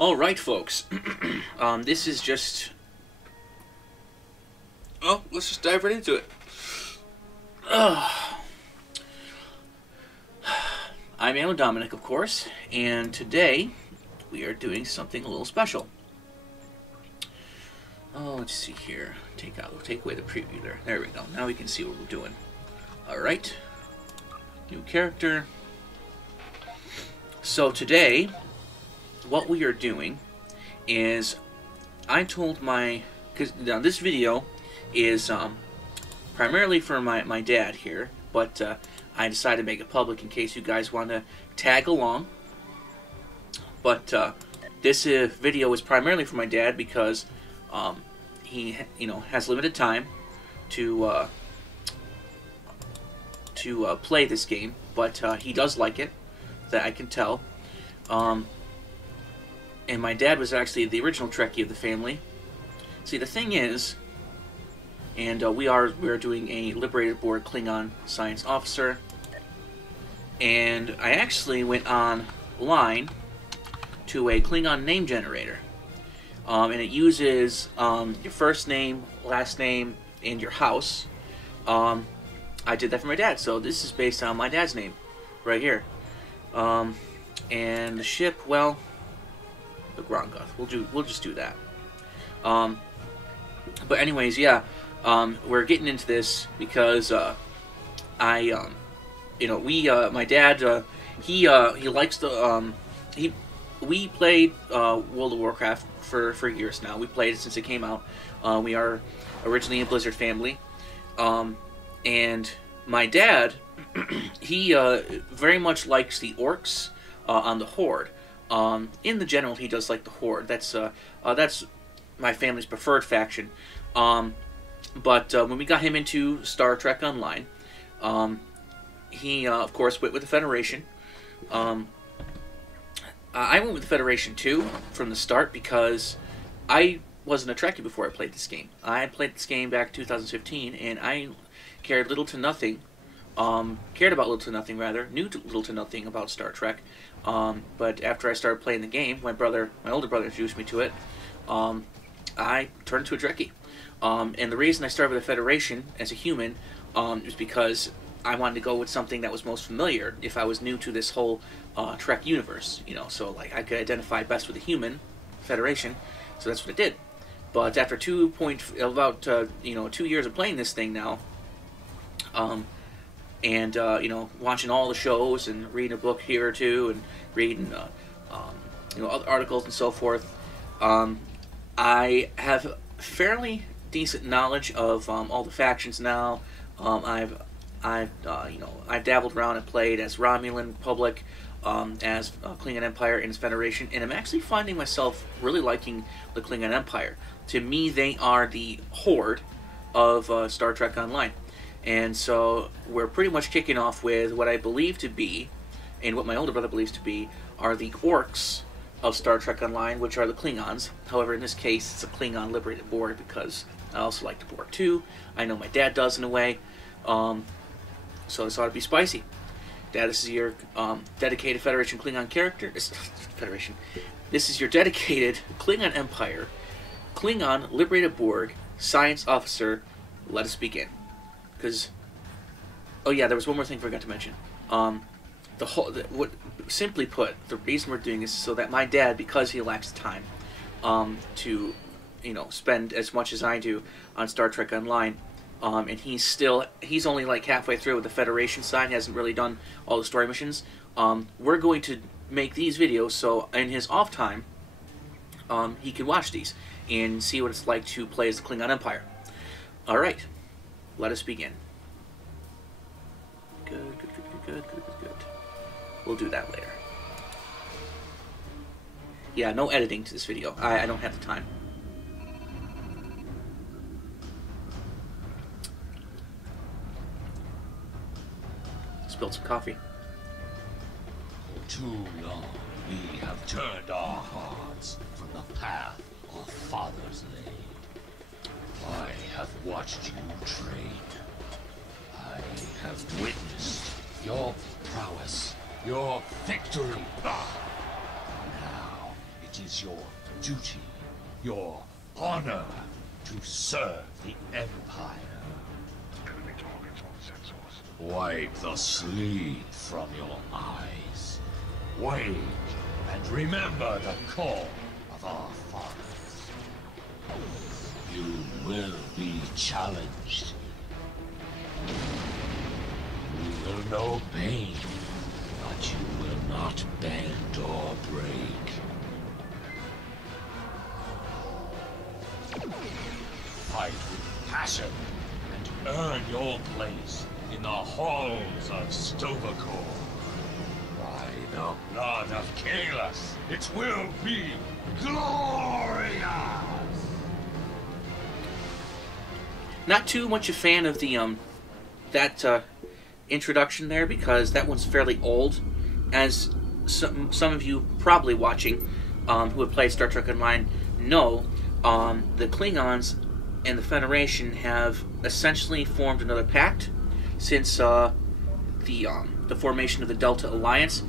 Alright, folks. This is just... Oh, let's just dive right into it. I'm Alan Dominic, of course, and today we are doing something a little special. Oh, let's see here. Take away the preview there. There we go. Now we can see what we're doing. Alright. New character. So today, what we are doing is, I told my... Because now this video is primarily for my dad here, but I decided to make it public in case you guys want to tag along. But this video is primarily for my dad because he, has limited time to play this game, but he does like it, that I can tell. And my dad was actually the original Trekkie of the family. See, the thing is, and we are doing a liberated board Klingon science officer, and I actually went online to a Klingon name generator, and it uses your first name, last name, and your house. I did that for my dad, so this is based on my dad's name, right here. And the ship, well, the Grongoth. We'll just do that. But anyways, yeah, we're getting into this because my dad, he likes to we played World of Warcraft for years now. We played it since it came out. We are originally a Blizzard family, and my dad, he very much likes the orcs on the Horde. In the general, he does like the Horde. That's my family's preferred faction. But when we got him into Star Trek Online, he of course went with the Federation. I went with the Federation too from the start because I wasn't a Trekkie before I played this game. I had played this game back in 2015, and I cared little to nothing. Cared about little to nothing, rather. Knew little to nothing about Star Trek. But after I started playing the game, my older brother introduced me to it. I turned into a Trekkie. And the reason I started with the Federation as a human is because I wanted to go with something that was most familiar if I was new to this whole Trek universe. So like I could identify best with the human, Federation. So that's what I did. But after 2 years of playing this thing now, and watching all the shows and reading a book here or two and reading other articles and so forth, I have fairly decent knowledge of all the factions now. I've dabbled around and played as Romulan Republic, as Klingon Empire and its Federation, and I'm actually finding myself really liking the Klingon Empire. To me, they are the Horde of Star Trek Online. And so we're pretty much kicking off with what I believe to be, and what my older brother believes to be, are the orcs of Star Trek Online, which are the Klingons. However, in this case, it's a Klingon liberated board because I also like the board too. I know my dad does in a way. So this ought to be spicy. Dad, this is your dedicated Federation Klingon character. Federation. This is your dedicated Klingon Empire, Klingon liberated board, science officer. Let us begin. Because, oh yeah, there was one more thing I forgot to mention. Simply put, the reason we're doing this is so that my dad, because he lacks time to, spend as much as I do on Star Trek Online, and he's only like halfway through with the Federation side. He hasn't really done all the story missions. We're going to make these videos so in his off time, he can watch these and see what it's like to play as the Klingon Empire. All right. Let us begin. Good. We'll do that later. Yeah, no editing to this video. I don't have the time. Spilled some coffee. For too long, we have turned our hearts from the path our fathers laid. I have watched you train. I have witnessed your prowess, your victory. Now, It is your duty, your honor, to serve the Empire. Enemy targets on sensors. Wipe the sleep from your eyes. Wait, and remember the call of our fathers. You will be challenged. You will know pain, but you will not bend or break. Fight with passion and earn your place in the halls of Stovacor. By the blood of Kalis, it will be glorious! Not too much a fan of the that introduction there, because that one's fairly old, as some of you probably watching who have played Star Trek Online know. The Klingons and the Federation have essentially formed another pact since the formation of the Delta Alliance.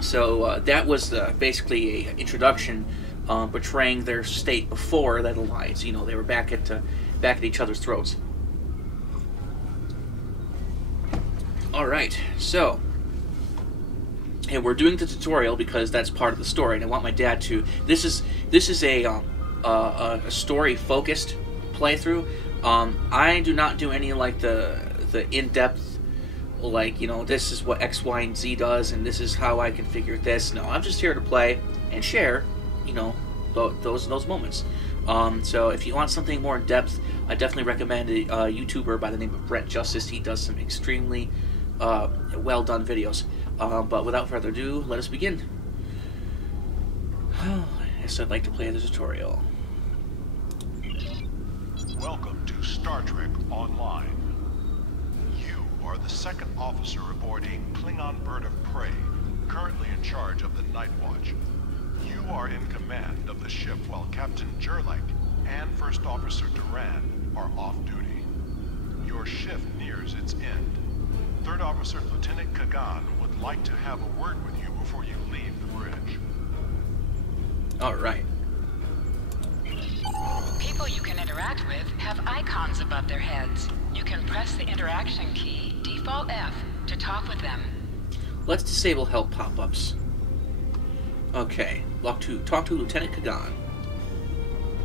So that was basically an introduction portraying their state before that alliance. You know, they were back at each other's throats. All right, so, and we're doing the tutorial because that's part of the story, and I want my dad to. This is a story-focused playthrough. I do not do any like the in-depth, like, you know, this is what X, Y, and Z does, and this is how I configured this. No, I'm just here to play and share, you know, those moments. So if you want something more in depth, I definitely recommend a YouTuber by the name of Brett Justice. He does some extremely well done videos. But without further ado, let us begin. Yes, I'd like to play the tutorial. Welcome to Star Trek Online. You are the second officer aboard a Klingon bird of prey, currently in charge of the Night Watch. You are in command of the ship while Captain Jurlek and First Officer Duran are off duty. Your shift nears its end. Third Officer Lieutenant K'caM would like to have a word with you before you leave the bridge. All right. People you can interact with have icons above their heads. You can press the interaction key, default F, to talk with them. Let's disable help pop-ups. Okay, talk to Lieutenant K'caM.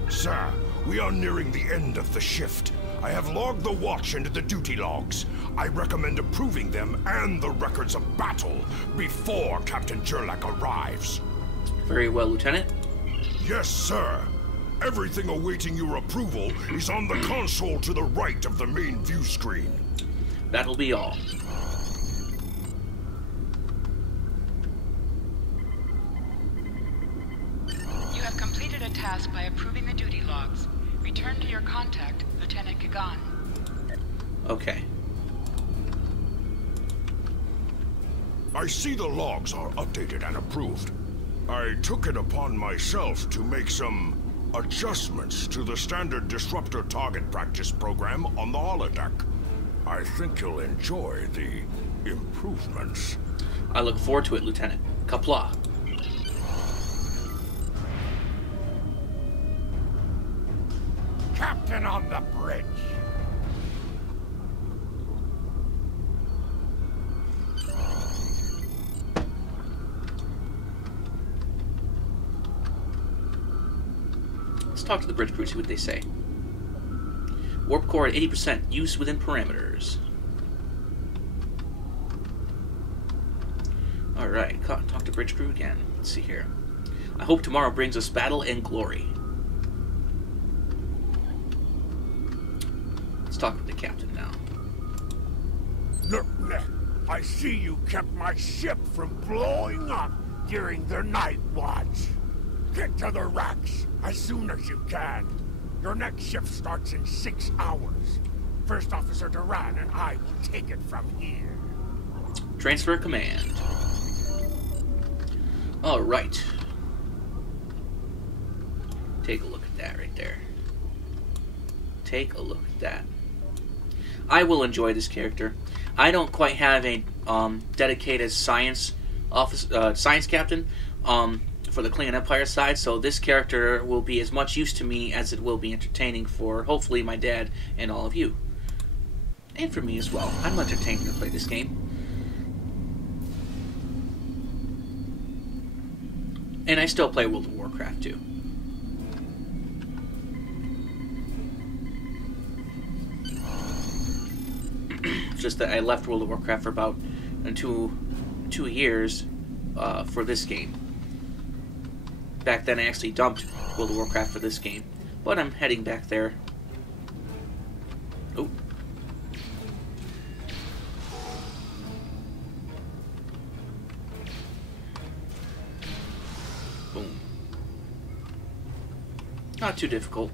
Sir, we are nearing the end of the shift. I have logged the watch into the duty logs. I recommend approving them and the records of battle before Captain Jurlek arrives. Very well, Lieutenant. Yes, sir. Everything awaiting your approval is on the console to the right of the main view screen. That'll be all. You have completed a task by approving the duty logs. Return to your contact, Lieutenant K'caM. Okay. I see the logs are updated and approved. I took it upon myself to make some adjustments to the standard disruptor target practice program on the holodeck. I think you'll enjoy the improvements. I look forward to it, Lieutenant. Qapla'. Captain on the bridge. Let's talk to the bridge crew, see what they say. Warp core at 80%, use within parameters. Alright, talk to bridge crew again. Let's see here. I hope tomorrow brings us battle and glory. Let's talk with the captain now. Look, I see you kept my ship from blowing up during the night watch. Get to the racks as soon as you can. Your next shift starts in 6 hours. First Officer Duran and I will take it from here. Transfer command. Alright. Take a look at that right there. Take a look at that. I will enjoy this character. I don't quite have a dedicated science captain, for the Klingon Empire side, so this character will be as much use to me as it will be entertaining for, hopefully, my dad and all of you. And for me as well. I'm entertained to play this game. And I still play World of Warcraft, too. Just that I left World of Warcraft for about 2 years for this game. Back then I actually dumped World of Warcraft for this game. But I'm heading back there. Oh. Boom. Not too difficult.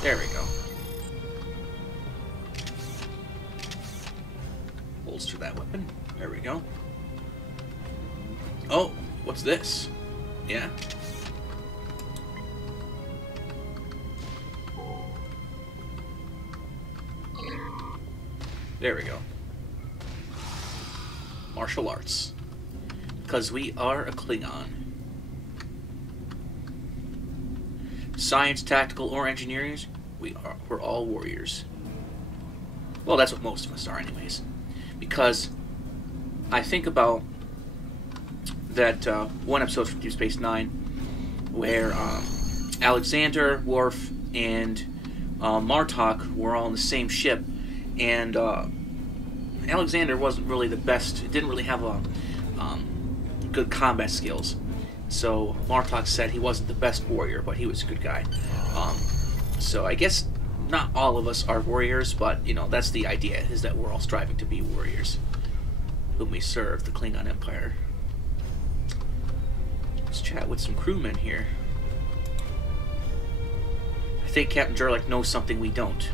There we go. Holster that weapon. There we go. Oh, what's this? Yeah. There we go. Martial arts. Because we are a Klingon. Science, tactical, or engineering, we're all warriors. Well, that's what most of us are anyways. Because I think about that one episode from Deep Space Nine where Alexander, Worf, and Martok were all on the same ship, and Alexander wasn't really the best. Didn't really have good combat skills. So Martok said he wasn't the best warrior, but he was a good guy. So I guess not all of us are warriors, but you know, that's the idea, is that we're all striving to be warriors whom we serve the Klingon Empire. Let's chat with some crewmen here. I think Captain Jurlik knows something we don't.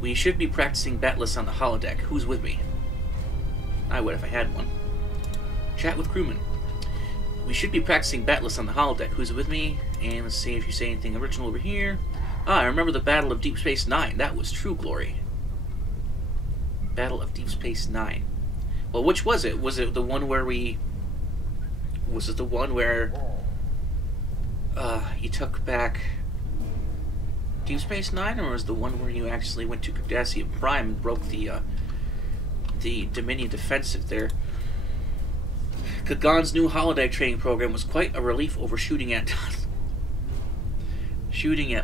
We should be practicing batless on the holodeck. Who's with me? I would if I had one. Chat with crewmen. We should be practicing batless on the holodeck. Who's with me? And let's see if you say anything original over here. Ah, I remember the Battle of Deep Space Nine. That was true glory. Battle of Deep Space Nine. Well, which was it? Was it the one where we... Was it the one where... you took back... Deep Space Nine? Or was it the one where you actually went to Cardassian Prime and broke the Dominion defensive there? K'caM's new holodeck training program was quite a relief over shooting at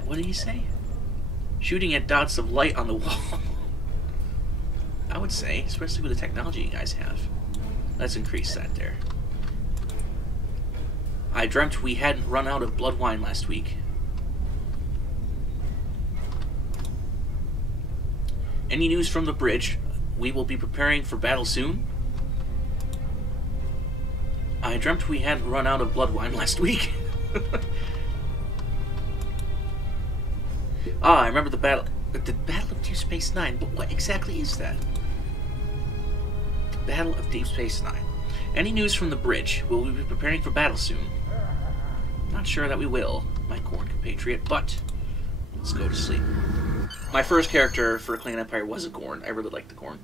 what did he say? Shooting at dots of light on the wall. I would say, especially with the technology you guys have. Let's increase that there. I dreamt we hadn't run out of blood wine last week. Any news from the bridge? We will be preparing for battle soon. I dreamt we hadn't run out of blood wine last week. I remember the Battle of Deep Space Nine. But what exactly is that? The Battle of Deep Space Nine. Any news from the bridge? Will we be preparing for battle soon? Not sure that we will, my Gorn compatriot, but let's go to sleep. My first character for Klingon Empire was a Gorn. I really liked the Gorn.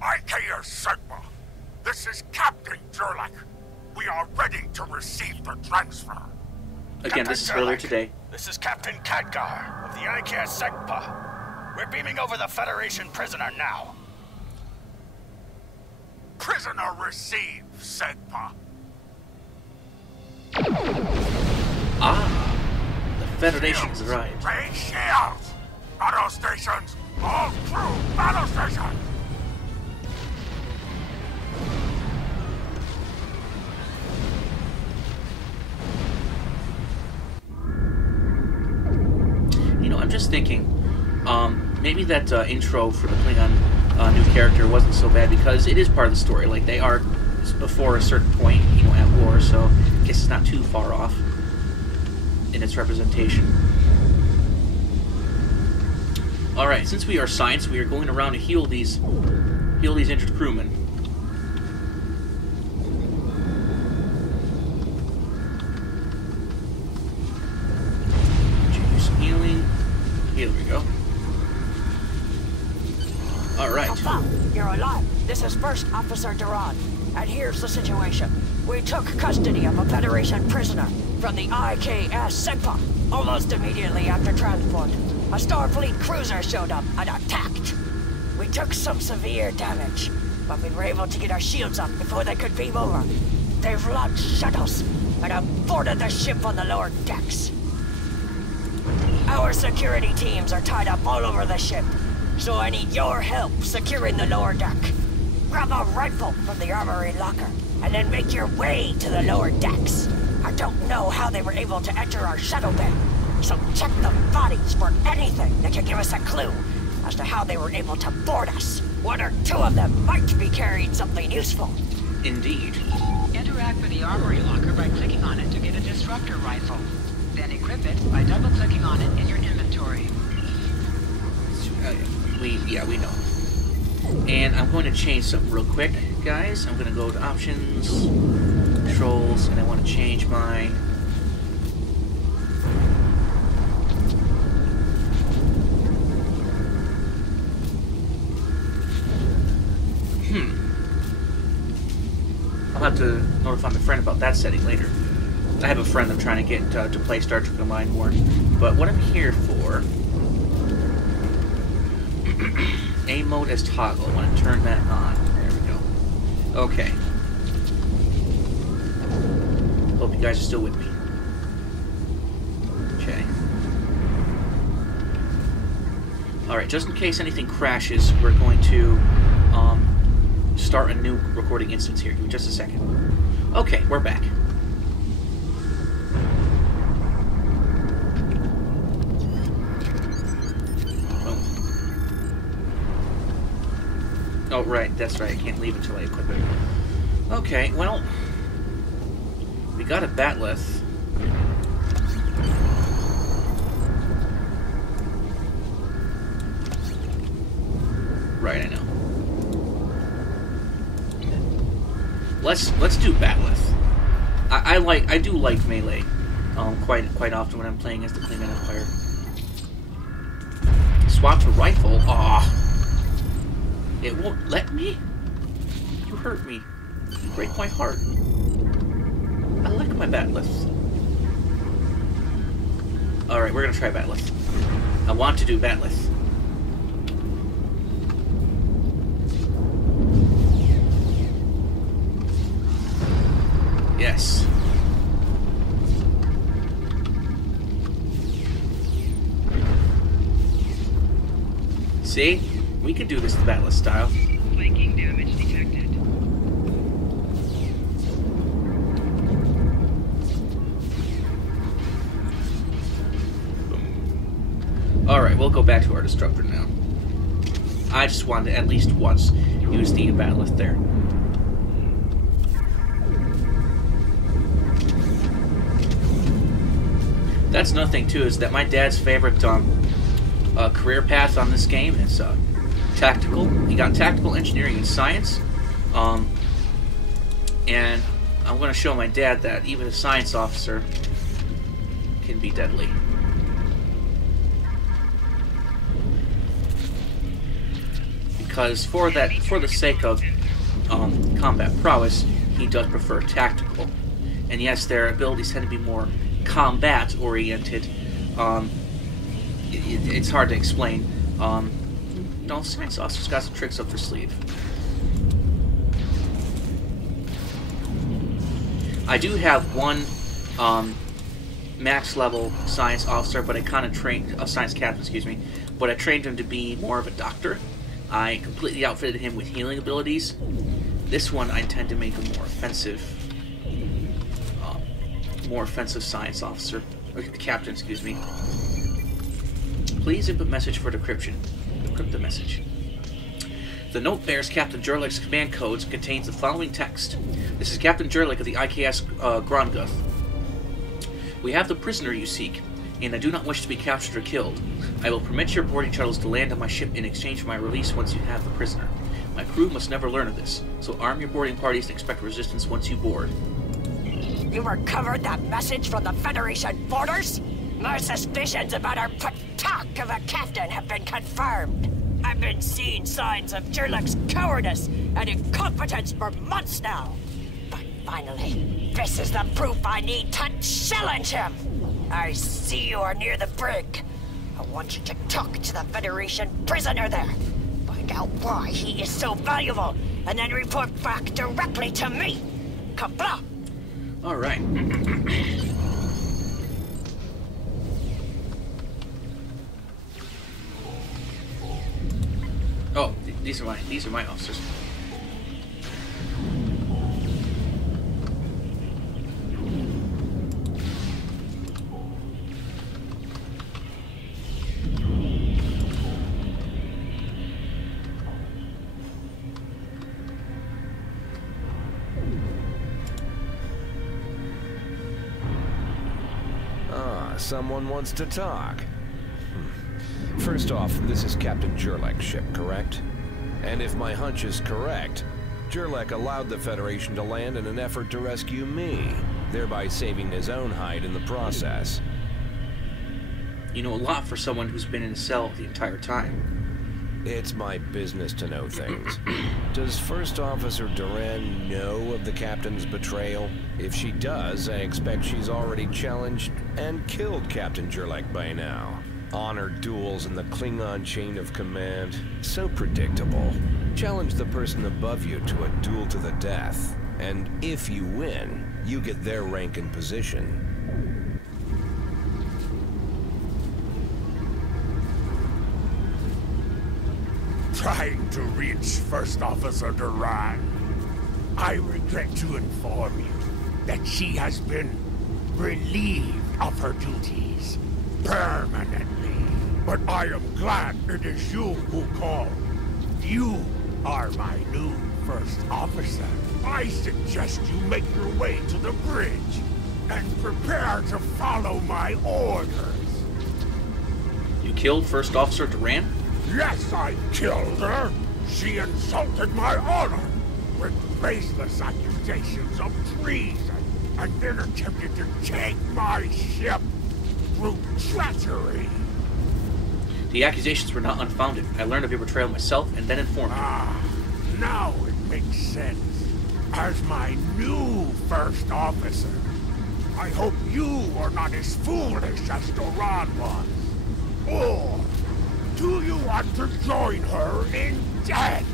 IKS Sigma. This is Captain Jurlik. We are ready to receive the transfer. Again, this is earlier today. This is Captain K'caM of the IKS Sigma. We're beaming over the Federation prisoner now. Prisoner received, Sigma. Ah, the Federation has arrived. Raise shields! Battle stations! All crew, battle stations! You know, I'm just thinking, maybe that intro for the Klingon new character wasn't so bad because it is part of the story. Like, they are, before a certain point, you know, at war, so I guess it's not too far off in its representation. Alright, since we are science, we are going around to heal these injured crewmen. This is First Officer Duran, and here's the situation. We took custody of a Federation prisoner from the IKS SEGPA almost immediately after transport. A Starfleet cruiser showed up and attacked. We took some severe damage, but we were able to get our shields up before they could beam over. They've launched shuttles and have boarded the ship on the lower decks. Our security teams are tied up all over the ship, so I need your help securing the lower deck. Grab a rifle from the armory locker, and then make your way to the lower decks. I don't know how they were able to enter our shuttle bay, so check the bodies for anything that can give us a clue as to how they were able to board us. One or two of them might be carrying something useful. Indeed. Interact with the armory locker by clicking on it to get a disruptor rifle. Then equip it by double-clicking on it in your inventory. We know. And I'm going to change something real quick, guys. I'm going to go to options, controls, and I want to change my... I'll have to notify my friend about that setting later. I have a friend I'm trying to get to play Star Trek Online more. But what I'm here for... A mode as toggle. I want to turn that on. There we go. Okay. Hope you guys are still with me. Okay. Alright, just in case anything crashes, we're going to start a new recording instance here. Give me just a second. Okay, we're back. Oh, right, that's right. I can't leave until I equip it. Okay, well, we got a batleth. Right, I know. Let's do batleth. I do like melee, quite often when I'm playing as the Klingon Empire. Swap to rifle. Ah. It won't let me? You hurt me. You break my heart. I like my batleth. Alright, we're gonna try batleth. I want to do batleth. Yes. See? We can do this the batleth style. Flanking damage detected. Alright, we'll go back to our destructor now. I just wanted to at least once use the batleth there. That's another thing too, is that my dad's favorite career path on this game is tactical. He got tactical engineering and science, and I'm going to show my dad that even a science officer can be deadly. Because for the sake of combat prowess, he does prefer tactical. And yes, their abilities tend to be more combat oriented. It's hard to explain. No, science officer's got some tricks up their sleeve. I do have one max level science officer, but I kind of trained a science captain, excuse me. But I trained him to be more of a doctor. I completely outfitted him with healing abilities. This one I intend to make a more offensive science officer, or captain, excuse me. Please input message for decryption. Decrypt the message. The note bears Captain Jurlik's command codes and contains the following text. This is Captain Jurlik of the IKS Gronguth. We have the prisoner you seek, and I do not wish to be captured or killed. I will permit your boarding shuttles to land on my ship in exchange for my release once you have the prisoner. My crew must never learn of this, so arm your boarding parties and expect resistance once you board. You recovered that message from the Federation borders? My suspicions about our talk of a captain have been confirmed. I've been seeing signs of Jerlek's cowardice and incompetence for months now. But finally, this is the proof I need to challenge him. I see you are near the brig. I want you to talk to the Federation prisoner there. Find out why he is so valuable, and then report back directly to me. Kabla! All right. Oh, these are my officers. Someone wants to talk. First off, this is Captain Jerlek's ship, correct? And if my hunch is correct, Jerlek allowed the Federation to land in an effort to rescue me, thereby saving his own hide in the process. You know a lot for someone who's been in a cell the entire time. It's my business to know things. Does First Officer Duran know of the Captain's betrayal? If she does, I expect she's already challenged and killed Captain Jerlek by now. Honor duels in the Klingon chain of command. So predictable. Challenge the person above you to a duel to the death. And if you win, you get their rank and position. Trying to reach First Officer Duran. I regret to inform you that she has been relieved of her duties permanently. But I am glad it is you who called. You are my new First Officer. I suggest you make your way to the bridge and prepare to follow my orders. You killed First Officer Duran? Yes, I killed her. She insulted my honor with baseless accusations of treason, and then attempted to take my ship through treachery. The accusations were not unfounded. I learned of your betrayal myself and then informed you. Ah, now it makes sense. As my new First Officer, I hope you are not as foolish as Duran was. Or do you want to join her in death?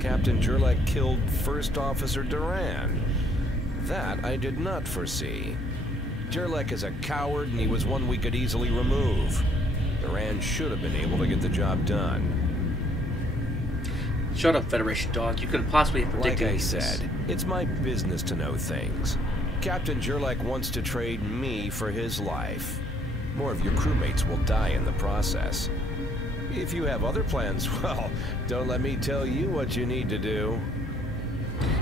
Captain Jerlek killed First Officer Duran. That I did not foresee. Jerlek is a coward, and he was one we could easily remove. Duran should have been able to get the job done. Shut up, Federation dog. You couldn't possibly have predicted Like I this. said, it's my business to know things. Captain Jerlek wants to trade me for his life. More of your crewmates will die in the process. If you have other plans, well, don't let me tell you what you need to do.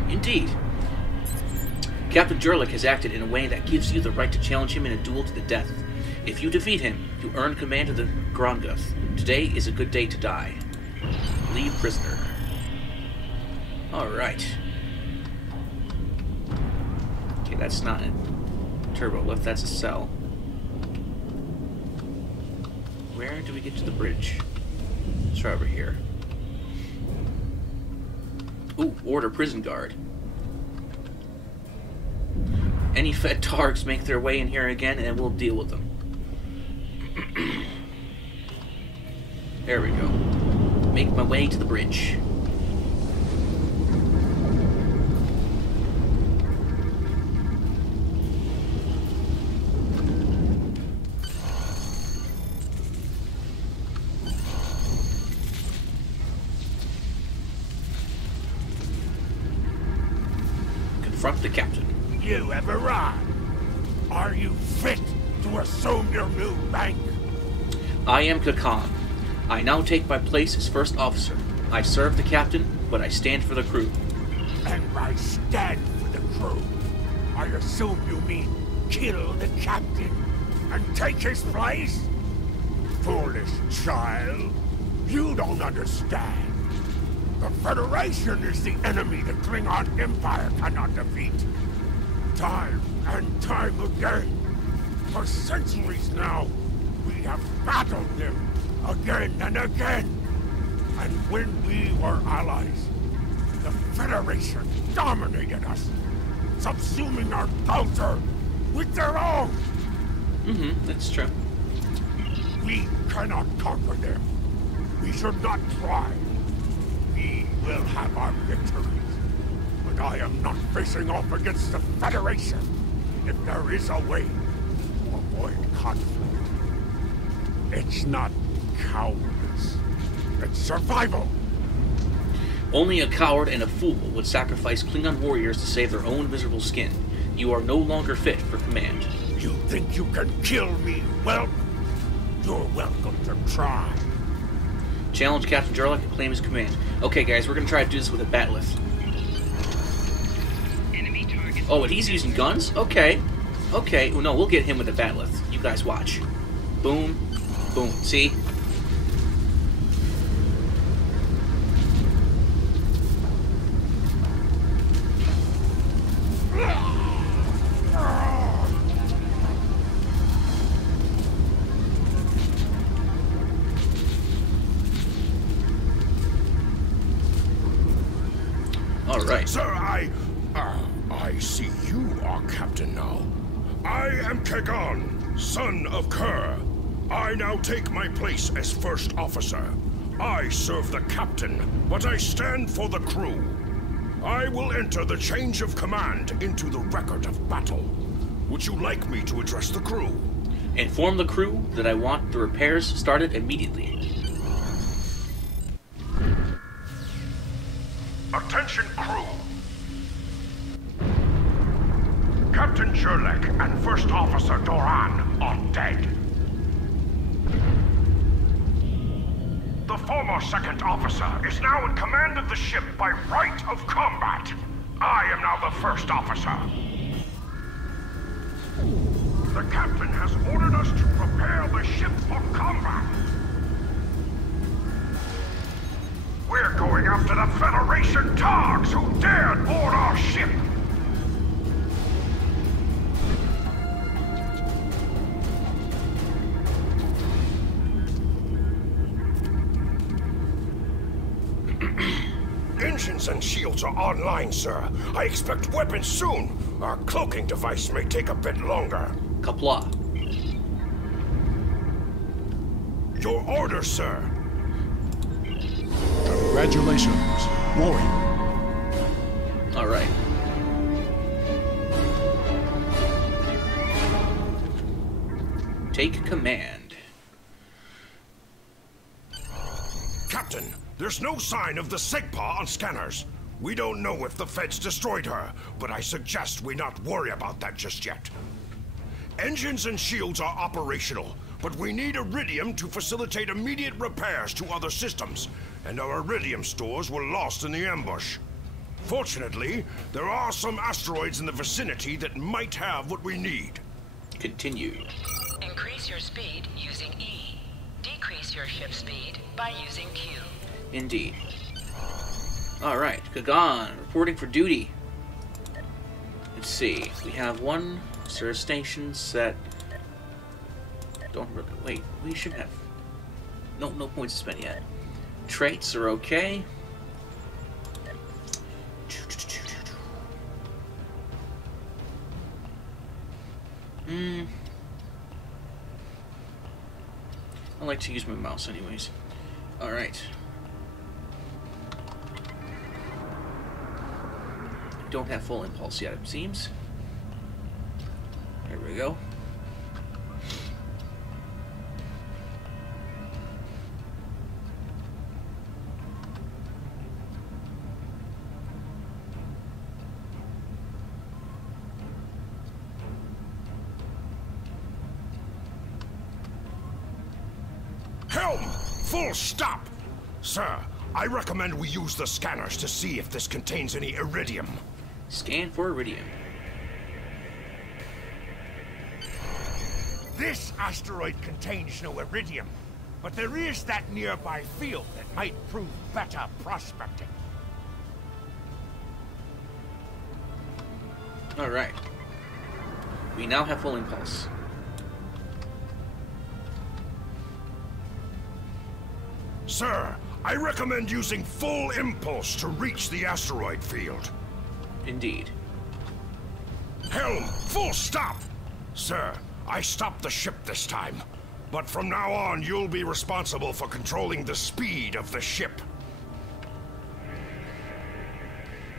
Indeed. Captain Jerlek has acted in a way that gives you the right to challenge him in a duel to the death. If you defeat him, you earn command of the Gronguth. Today is a good day to die. Leave prisoner. Alright. Okay, that's not a turbo lift, that's a cell. Where do we get to the bridge? Let's try over here. Ooh, order prison guard. Any Fed targs make their way in here again, and we'll deal with them. There we go. Make my way to the bridge. Confront the captain. You have arrived. Are you fit to assume your new rank? I am K'caM. I now take my place as first officer. I serve the captain, but I stand for the crew. And I stand for the crew. I assume you mean kill the captain and take his place? Foolish child. You don't understand. The Federation is the enemy the Klingon Empire cannot defeat. Time and time again, For centuries now, we have battled them again and again. And when we were allies, the Federation dominated us, subsuming our culture with their own. That's true. We cannot conquer them. We should not try. We will have our victories. But I am not facing off against the Federation. If there is a way to avoid conflict, it's not cowardice. It's survival. Only a coward and a fool would sacrifice Klingon warriors to save their own miserable skin. You are no longer fit for command. You think you can kill me, well? You're welcome to try. Challenge Captain Jarlath to claim his command. Okay, guys, we're gonna try to do this with a bat'leth. Oh, and he's using guns? Okay. Okay. Well, no, we'll get him with a bat'leth. You guys watch. Boom. Boom. See? All right. Sir, I see you are captain now. I am K'caM, son of Kur. I now take my place as first officer. I serve the captain, but I stand for the crew. I will enter the change of command into the record of battle. Would you like me to address the crew? Inform the crew that I want the repairs started immediately. Attention crew! Captain Jurlek and First Officer Doran are dead. The former second officer is now in command of the ship by right of combat. I am now the first officer. The captain has ordered us to prepare the ship for combat. We're going after the Federation Targs who dared board our ship. Engines and shields are online, sir. I expect weapons soon. Our cloaking device may take a bit longer. Kapla. Your order, sir. Congratulations, warrior. All right. Take command. Captain, there's no sign of the Segpa on scanners. We don't know if the Feds destroyed her, but I suggest we not worry about that just yet. Engines and shields are operational, but we need iridium to facilitate immediate repairs to other systems, and our iridium stores were lost in the ambush. Fortunately, there are some asteroids in the vicinity that might have what we need. Continue. Increase your speed using E. Decrease your ship speed by using Q. Indeed. Alright, K'caM, reporting for duty. Let's see. We have one service station set. Don't really. Wait, we should have. No points to spend yet. Traits are okay. I like to use my mouse anyways. Alright. Don't have full impulse yet, it seems. There we go. Helm! Full stop! Sir, I recommend we use the scanners to see if this contains any iridium. Scan for iridium. This asteroid contains no iridium, but there is that nearby field that might prove better prospecting. Alright. We now have full impulse. Sir, I recommend using full impulse to reach the asteroid field. Indeed. Helm, full stop! Sir, I stopped the ship this time. But from now on, you'll be responsible for controlling the speed of the ship.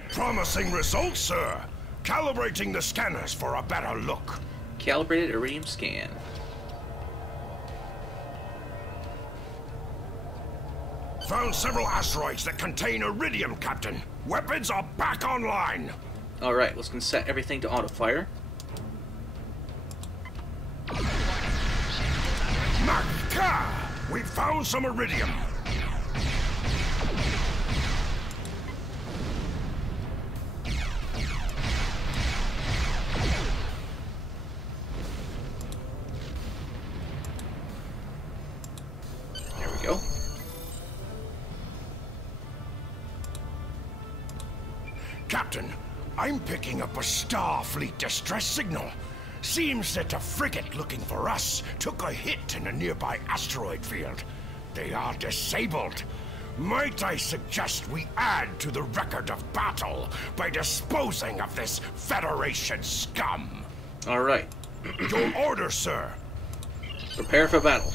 Promising results, sir. Calibrating the scanners for a better look. Calibrated iridium scan. Found several asteroids that contain iridium, Captain. Weapons are back online. Alright, let's gonna set everything to auto-fire. K'caM! We found some iridium. There we go. Captain, I'm picking up a Starfleet distress signal. Seems that a frigate looking for us took a hit in a nearby asteroid field. They are disabled. Might I suggest we add to the record of battle by disposing of this Federation scum? Alright. Your order, sir. Prepare for battle.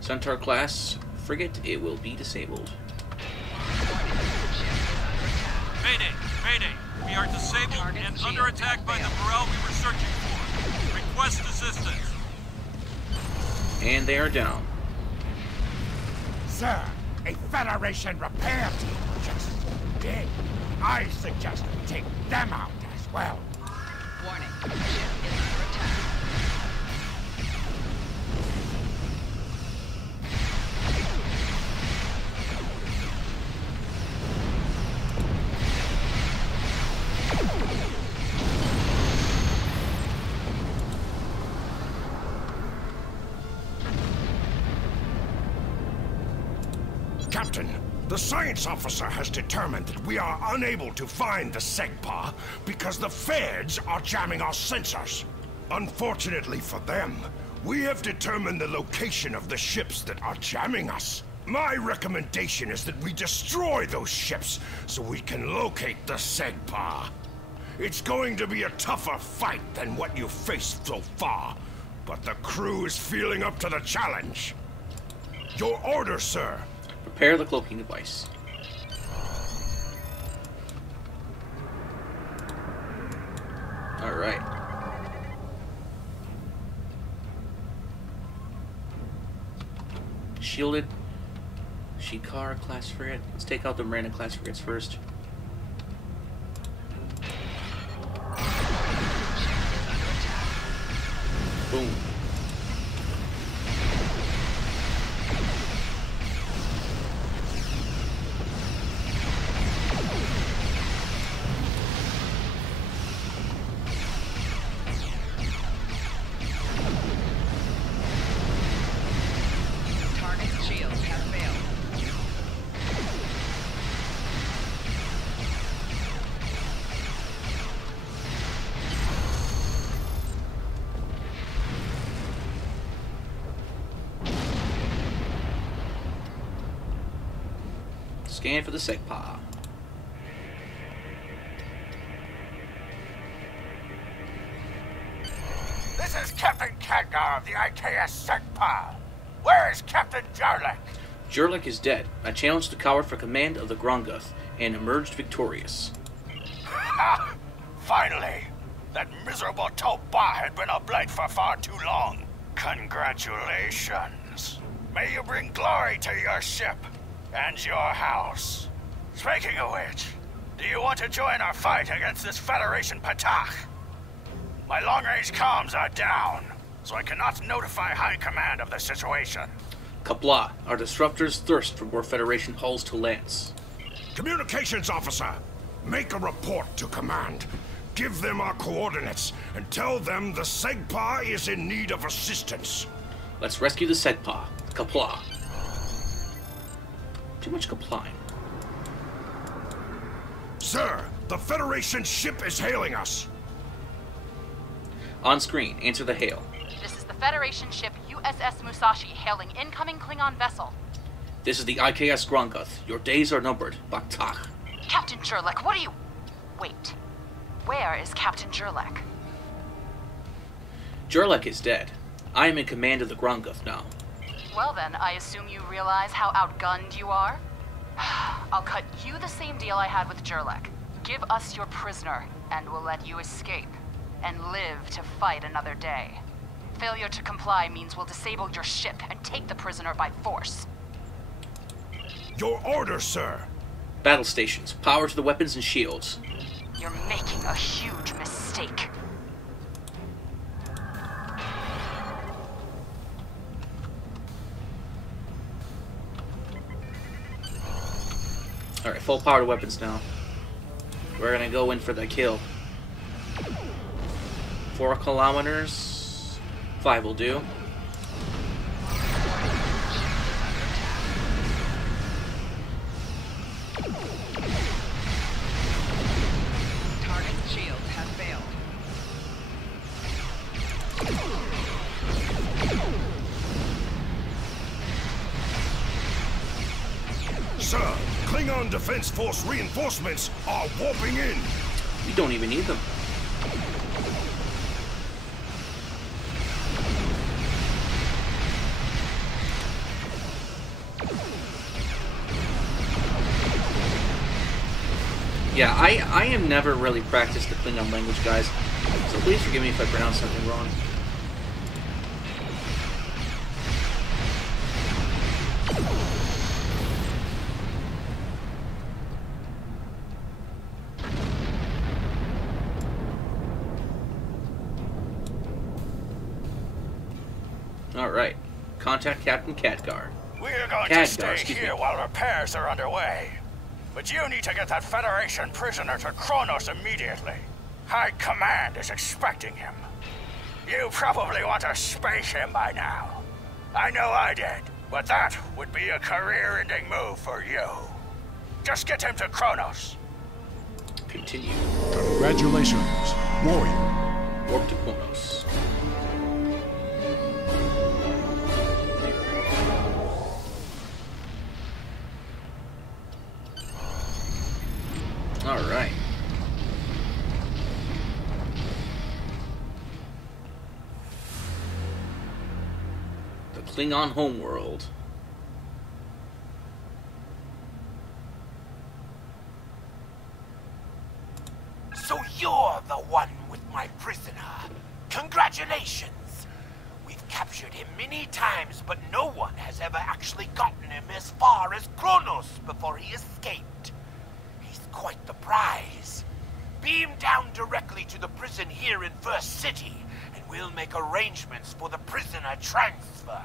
Centaur class frigate, it will be disabled. Mayday! Mayday! We are disabled and under attack by the Burrell we were searching for. Request assistance. And they are down. Sir, a Federation repair team just did. I suggest we take them out as well. Warning. Ship is under attack. Captain, the science officer has determined that we are unable to find the Segpa because the feds are jamming our sensors. Unfortunately for them, we have determined the location of the ships that are jamming us. My recommendation is that we destroy those ships so we can locate the Segpa. It's going to be a tougher fight than what you've faced so far, but the crew is feeling up to the challenge. Your order, sir. Prepare the cloaking device. Alright. Shielded Shikar class frigate. Let's take out the Miranda class frigates first. Boom. Target's shields have failed. Scan for the Segpa. This is Captain Khadgar of the IKS Segpa. Where is Captain Jarlek? Jurlik is dead. I challenged the coward for command of the Gronguth and emerged victorious. Ha! Finally! That miserable Toba had been a blight for far too long. Congratulations. May you bring glory to your ship and your house. Speaking of which, do you want to join our fight against this Federation Patach? My long-range comms are down, so I cannot notify High Command of the situation. Kapla, our disruptors thirst for more Federation hulls to lance. Communications officer, make a report to command. Give them our coordinates and tell them the Segpa is in need of assistance. Let's rescue the Segpa. Kapla. Too much complying. Sir, The Federation ship is hailing us! On screen, answer the hail. This is the Federation ship USS Musashi hailing incoming Klingon vessel. This is the IKS Gronguth. Your days are numbered. Baktach. Captain Jurlek, what are you... Wait. Where is Captain Jurlek? Jurlek is dead. I am in command of the Gronguth now. Well then, I assume you realize how outgunned you are? I'll cut you the same deal I had with Jurlek. Give us your prisoner, and we'll let you escape. And live to fight another day. Failure to comply means we'll disable your ship and take the prisoner by force. Your order, sir! Battle stations. Power to the weapons and shields. You're making a huge mistake. Alright, full power to weapons now. We're gonna go in for the kill. 4 kilometers. 5 will do. Target's shields have failed. Sir, Klingon Defense Force reinforcements are warping in. You don't even need them. Yeah, I am never really practiced the Klingon language, guys, so please forgive me if I pronounce something wrong. Alright, contact Captain Khadgar. We're going to stay here while repairs are underway. But you need to get that Federation prisoner to Kronos immediately. High Command is expecting him. You probably want to space him by now. I know I did, but that would be a career-ending move for you. Just get him to Kronos. Continue. Congratulations, warrior. Warp to Kronos. Alright. The Klingon homeworld. So you're the one with my prisoner. Congratulations. We've captured him many times, but no one has ever actually gotten him as far as Kronos before he escaped. Quite the prize. Beam down directly to the prison here in First City, and we'll make arrangements for the prisoner transfer.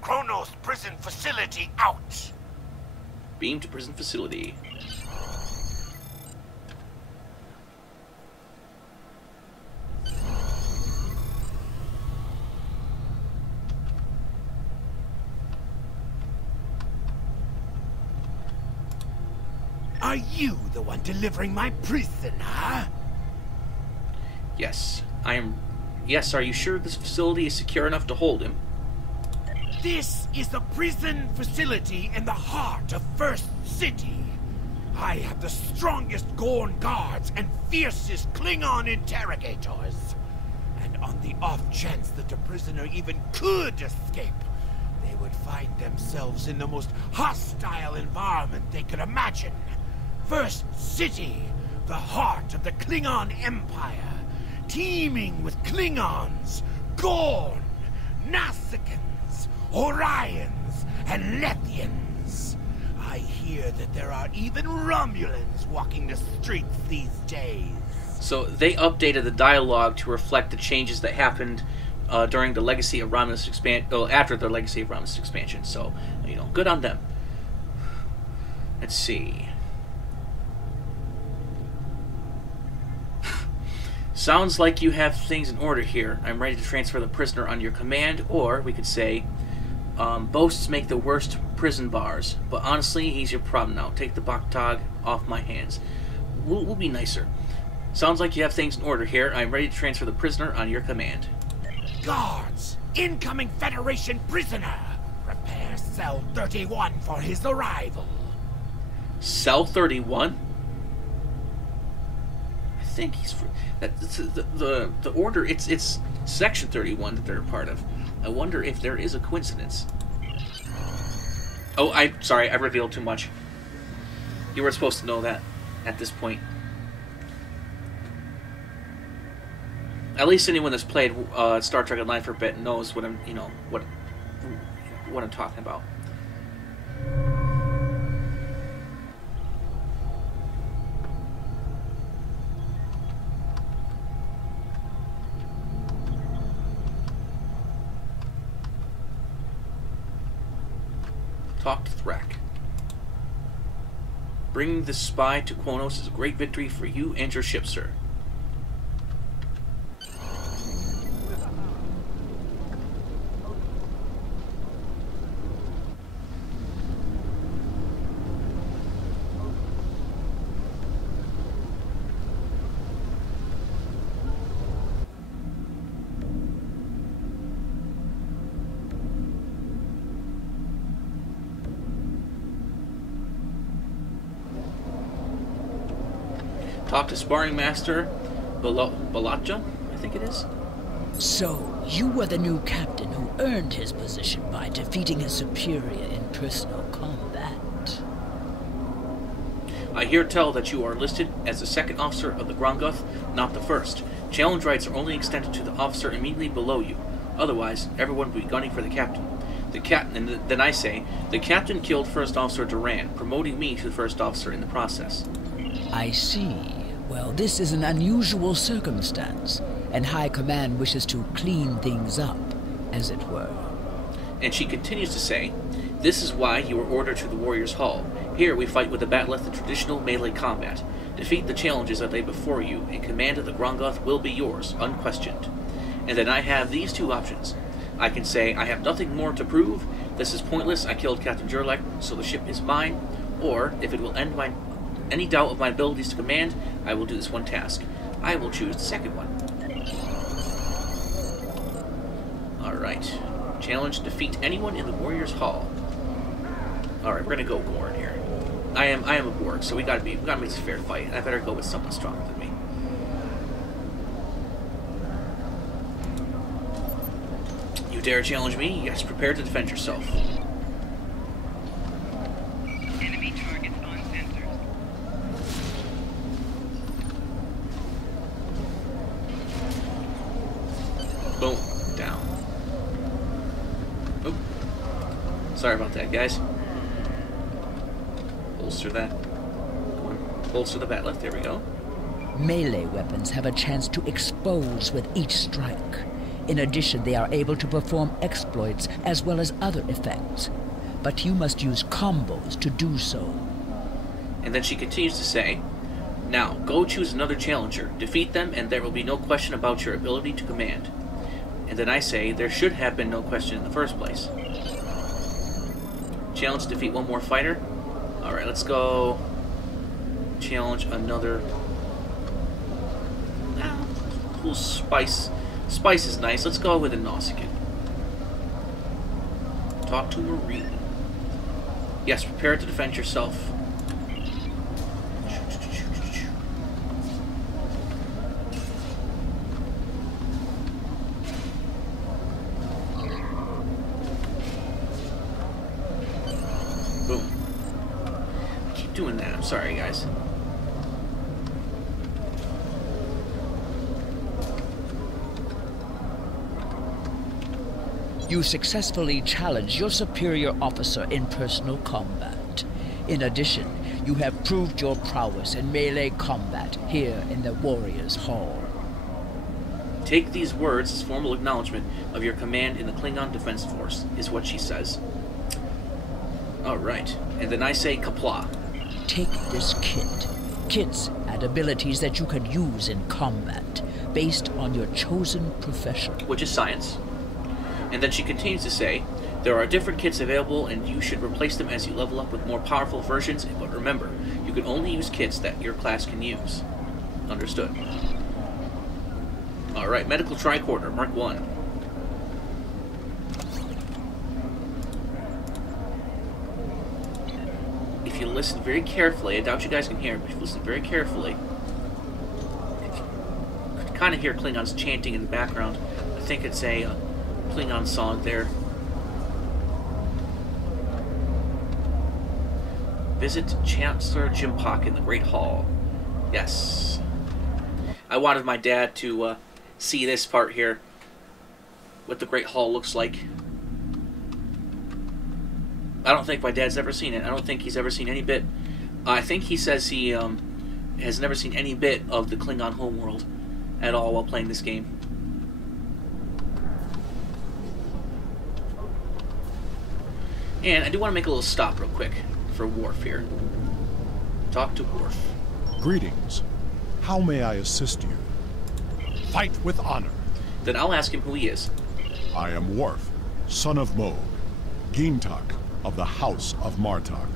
Kronos prison facility out. Beam to prison facility. Are you the one delivering my prisoner? Yes, I am. Yes, are you sure this facility is secure enough to hold him? This is the prison facility in the heart of First City. I have the strongest Gorn guards and fiercest Klingon interrogators. And on the off chance that the prisoner even could escape, they would find themselves in the most hostile environment they could imagine. First City, the heart of the Klingon Empire, teeming with Klingons, Gorn, Nausicans, Orions, and Lethians. I hear that there are even Romulans walking the streets these days. So they updated the dialogue to reflect the changes that happened during the Legacy of Romulus after the Legacy of Romulus expansion. So, you know, good on them. Let's see. Sounds like you have things in order here. I'm ready to transfer the prisoner on your command, or we could say, boasts make the worst prison bars, but honestly, he's your problem now. Take the Baktag off my hands. we'll be nicer. Sounds like you have things in order here. I'm ready to transfer the prisoner on your command. Guards! Incoming Federation prisoner! Prepare Cell 31 for his arrival. Cell 31? I think he's... The order, it's Section 31 that they're a part of. I wonder if there is a coincidence. Oh, sorry, I revealed too much. You were supposed to know that at this point. At least anyone that's played Star Trek Online for a bit knows what I'm, what I'm talking about. Talk to Thrak. Bringing the spy to Kronos is a great victory for you and your ship, sir. Talk to Sparring Master Balatja, I think it is. So, you were the new captain who earned his position by defeating his superior in personal combat. I hear tell that you are listed as the second officer of the Grongoth, not the first. Challenge rights are only extended to the officer immediately below you. Otherwise, everyone will be gunning for the captain. And then I say, the captain killed First Officer Duran, promoting me to the first officer in the process. I see. Well, this is an unusual circumstance, and High Command wishes to clean things up, as it were. And she continues to say, this is why you were ordered to the Warriors' Hall. Here we fight with the bat'leth in traditional melee combat. Defeat the challenges that lay before you, and command of the Grongoth will be yours, unquestioned. And then I have these two options. I can say, I have nothing more to prove, this is pointless, I killed Captain Jurlek, so the ship is mine, or, if it will end any doubt of my abilities to command, I will do this one task. I will choose the second one. Alright. Challenge, defeat anyone in the Warriors' Hall. Alright, we're gonna go Gorn here. I am a Borg, so we gotta make this a fair fight, and I better go with someone stronger than me. You dare challenge me? Yes, prepare to defend yourself. Enemy targets on sensors. Boom. Down. Oop. Sorry about that, guys. Bolster that. Come on. Bolster the bat'leth. There we go. Melee weapons have a chance to expose with each strike. In addition, they are able to perform exploits as well as other effects. But you must use combos to do so. And then she continues to say, now, go choose another challenger. Defeat them, and there will be no question about your ability to command. And then I say, there should have been no question in the first place. Challenge to defeat one more fighter. Alright, let's go challenge another. Cool Spice. Spice is nice. Let's go with a Nausicaan. Talk to Marine. Yes, prepare to defend yourself. Boom. I keep doing that. I'm sorry, guys. You successfully challenge your superior officer in personal combat. In addition, you have proved your prowess in melee combat here in the Warriors' Hall. Take these words as formal acknowledgement of your command in the Klingon Defense Force, is what she says. Alright, and then I say Kapla. Take this kit. Kits add abilities that you can use in combat, based on your chosen profession. Which is science. And then she continues to say, there are different kits available and you should replace them as you level up with more powerful versions, but remember, you You can only use kits that your class can use. Understood. Alright, medical tricorder, Mark 1. If you listen very carefully, I doubt you guys can hear, but if you listen very carefully, you can kind of hear Klingons chanting in the background. I think it's a Klingon song there. Visit Chancellor Jimpak in the Great Hall. Yes. I wanted my dad to see this part here. What the Great Hall looks like. I don't think my dad's ever seen it. I don't think he's ever seen any bit. I think he says he has never seen any bit of the Klingon homeworld at all while playing this game. And I do want to make a little stop real quick for Worf here. Talk to Worf. Greetings. How may I assist you? Fight with honor. Then I'll ask him who he is. I am Worf, son of Moog, Gintak of the House of Martok.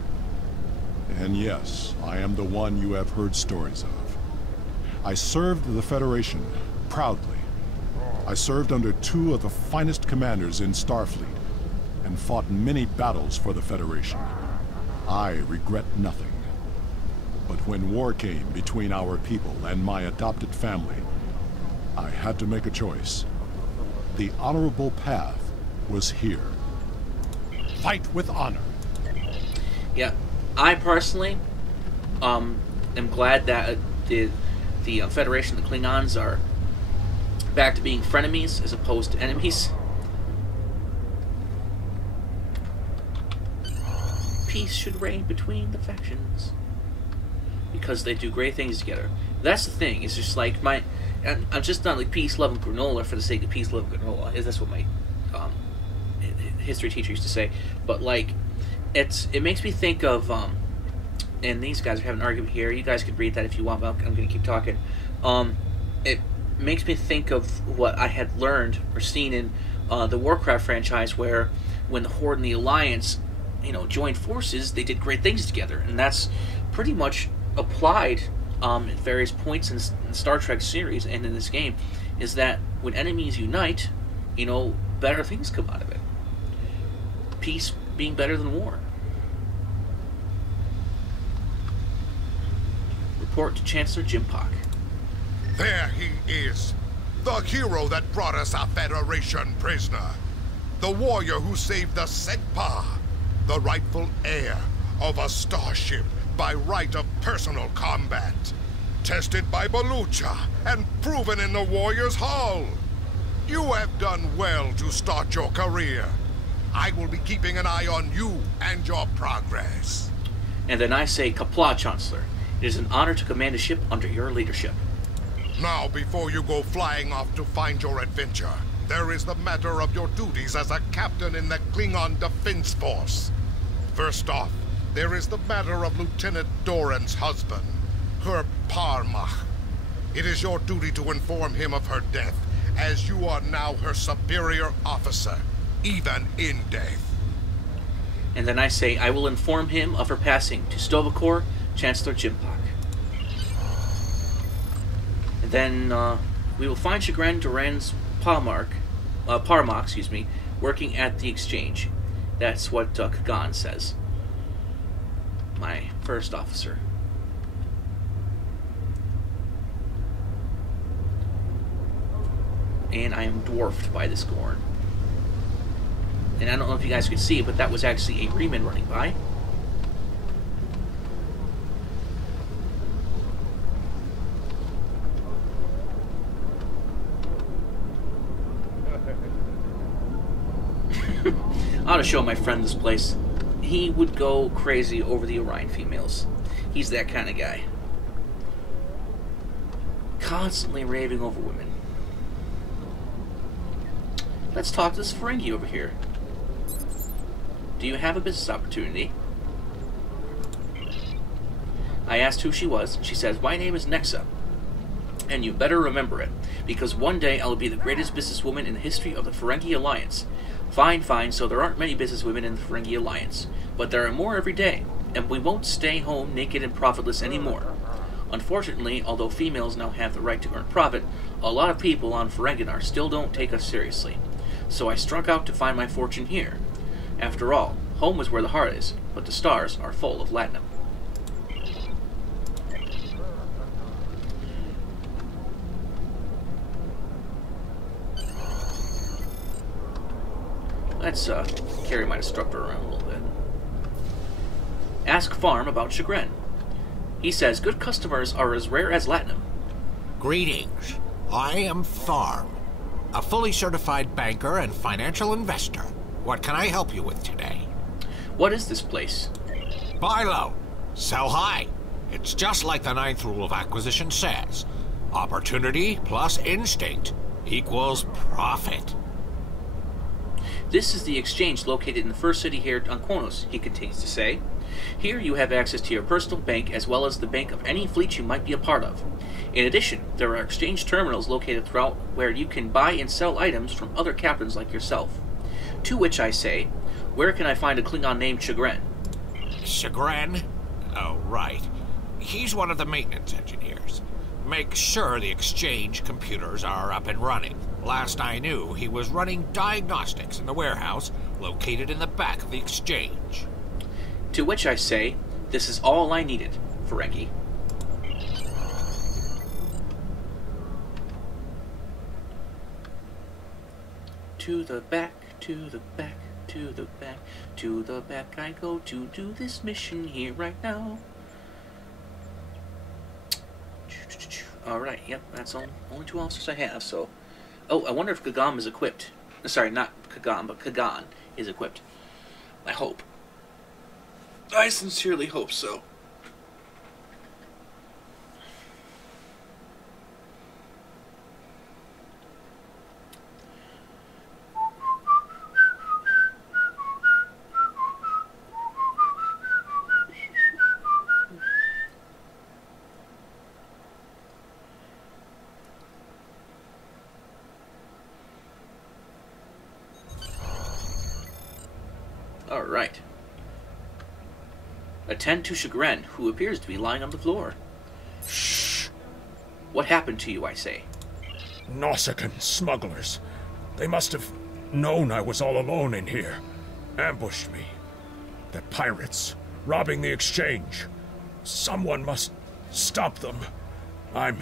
And yes, I am the one you have heard stories of. I served the Federation proudly. I served under 2 of the finest commanders in Starfleet and fought many battles for the Federation. I regret nothing. But when war came between our people and my adopted family, I had to make a choice. The honorable path was here. Fight with honor. Yeah, I personally am glad that the Federation, the Klingons, are back to being frenemies as opposed to enemies. Peace should reign between the factions because they do great things together. That's the thing. It's just like I'm just not like peace, love, and granola for the sake of peace, love, and granola. That's what my history teacher used to say. But like, it makes me think of and these guys are having an argument here. You guys could read that if you want, but I'm going to keep talking. It makes me think of what I had learned or seen in the Warcraft franchise, where when the Horde and the Alliance, joined forces, they did great things together, and that's pretty much applied at various points in the Star Trek series and in this game. Is that when enemies unite, better things come out of it. Peace being better than war. Report to Chancellor Jimpak. There he is. The hero that brought us a Federation prisoner. The warrior who saved the Segpa. The rightful heir of a starship by right of personal combat. Tested by Balucha and proven in the Warrior's Hall. You have done well to start your career. I will be keeping an eye on you and your progress. And then I say, Kapla, Chancellor. It is an honor to command a ship under your leadership. Now, before you go flying off to find your adventure, there is the matter of your duties as a captain in the Klingon Defense Force. First off, there is the matter of Lieutenant Doran's husband, her Parmach. It is your duty to inform him of her death, as you are now her superior officer, even in death. And then I say, I will inform him of her passing to Stovacor, Chancellor Jimpak. And then we will find Chagrin Duran's Parmach, working at the exchange. That's what K'caM says. My first officer. And I am dwarfed by this Gorn. And I don't know if you guys could see it, but that was actually a Reman running by. I ought to show my friend this place. He would go crazy over the Orion females. He's that kind of guy. Constantly raving over women. Let's talk to this Ferengi over here. Do you have a business opportunity? I asked who she was. She says, my name is Nexa. And you better remember it, because one day I will be the greatest businesswoman in the history of the Ferengi Alliance. Fine, so there aren't many businesswomen in the Ferengi Alliance, but there are more every day, and we won't stay home naked and profitless anymore. Unfortunately, although females now have the right to earn profit, a lot of people on Ferenginar still don't take us seriously. So I struck out to find my fortune here. After all, home is where the heart is, but the stars are full of latinum. Let's carry my destructor around a little bit. Ask Farm about Chagrin. He says good customers are as rare as latinum. Greetings. I am Farm, a fully certified banker and financial investor. What can I help you with today? What is this place? Buy low, sell high. It's just like the 9th rule of acquisition says. Opportunity plus instinct equals profit. This is the exchange located in the first city here on Kronos, he continues to say. Here you have access to your personal bank as well as the bank of any fleet you might be a part of. In addition, there are exchange terminals located throughout where you can buy and sell items from other captains like yourself. To which I say, where can I find a Klingon named Chagrin? Chagrin? Oh, right. He's one of the maintenance engineers. Make sure the exchange computers are up and running. Last I knew, he was running diagnostics in the warehouse located in the back of the exchange. To which I say, this is all I needed, Ferengi. To the back, to the back, to the back, to the back I go to do this mission here right now. Alright, yep, that's only 2 officers I have, so... Oh, I wonder if K'caM is equipped. Sorry, not K'caM, but K'caM is equipped. I hope. I sincerely hope so. Alright. Attend to Chagrin, who appears to be lying on the floor. Shh! What happened to you, I say? Nausicaan smugglers. They must have known I was all alone in here. Ambushed me. The pirates, robbing the exchange. Someone must stop them. I'm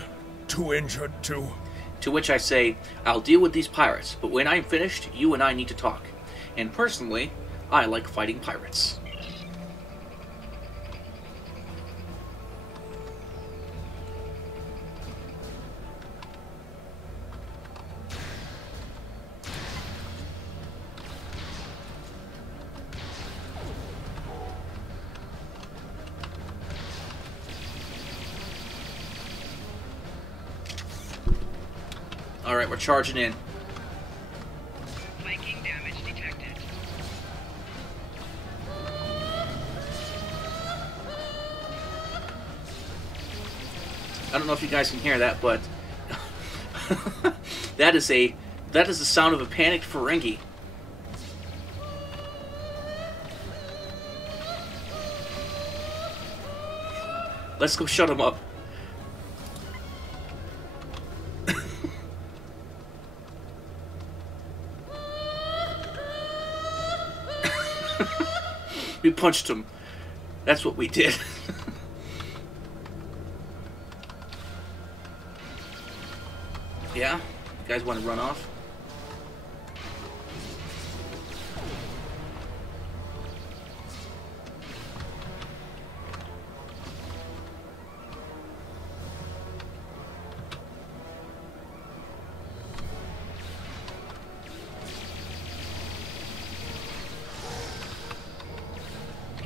too injured to... To which I say, I'll deal with these pirates, but when I'm finished, you and I need to talk. And personally, I like fighting pirates. Alright, we're charging in. Flanking damage detected. I don't know if you guys can hear that, but that is the sound of a panicked Ferengi. Let's go shut him up. We punched him. That's what we did. Yeah? You guys want to run off?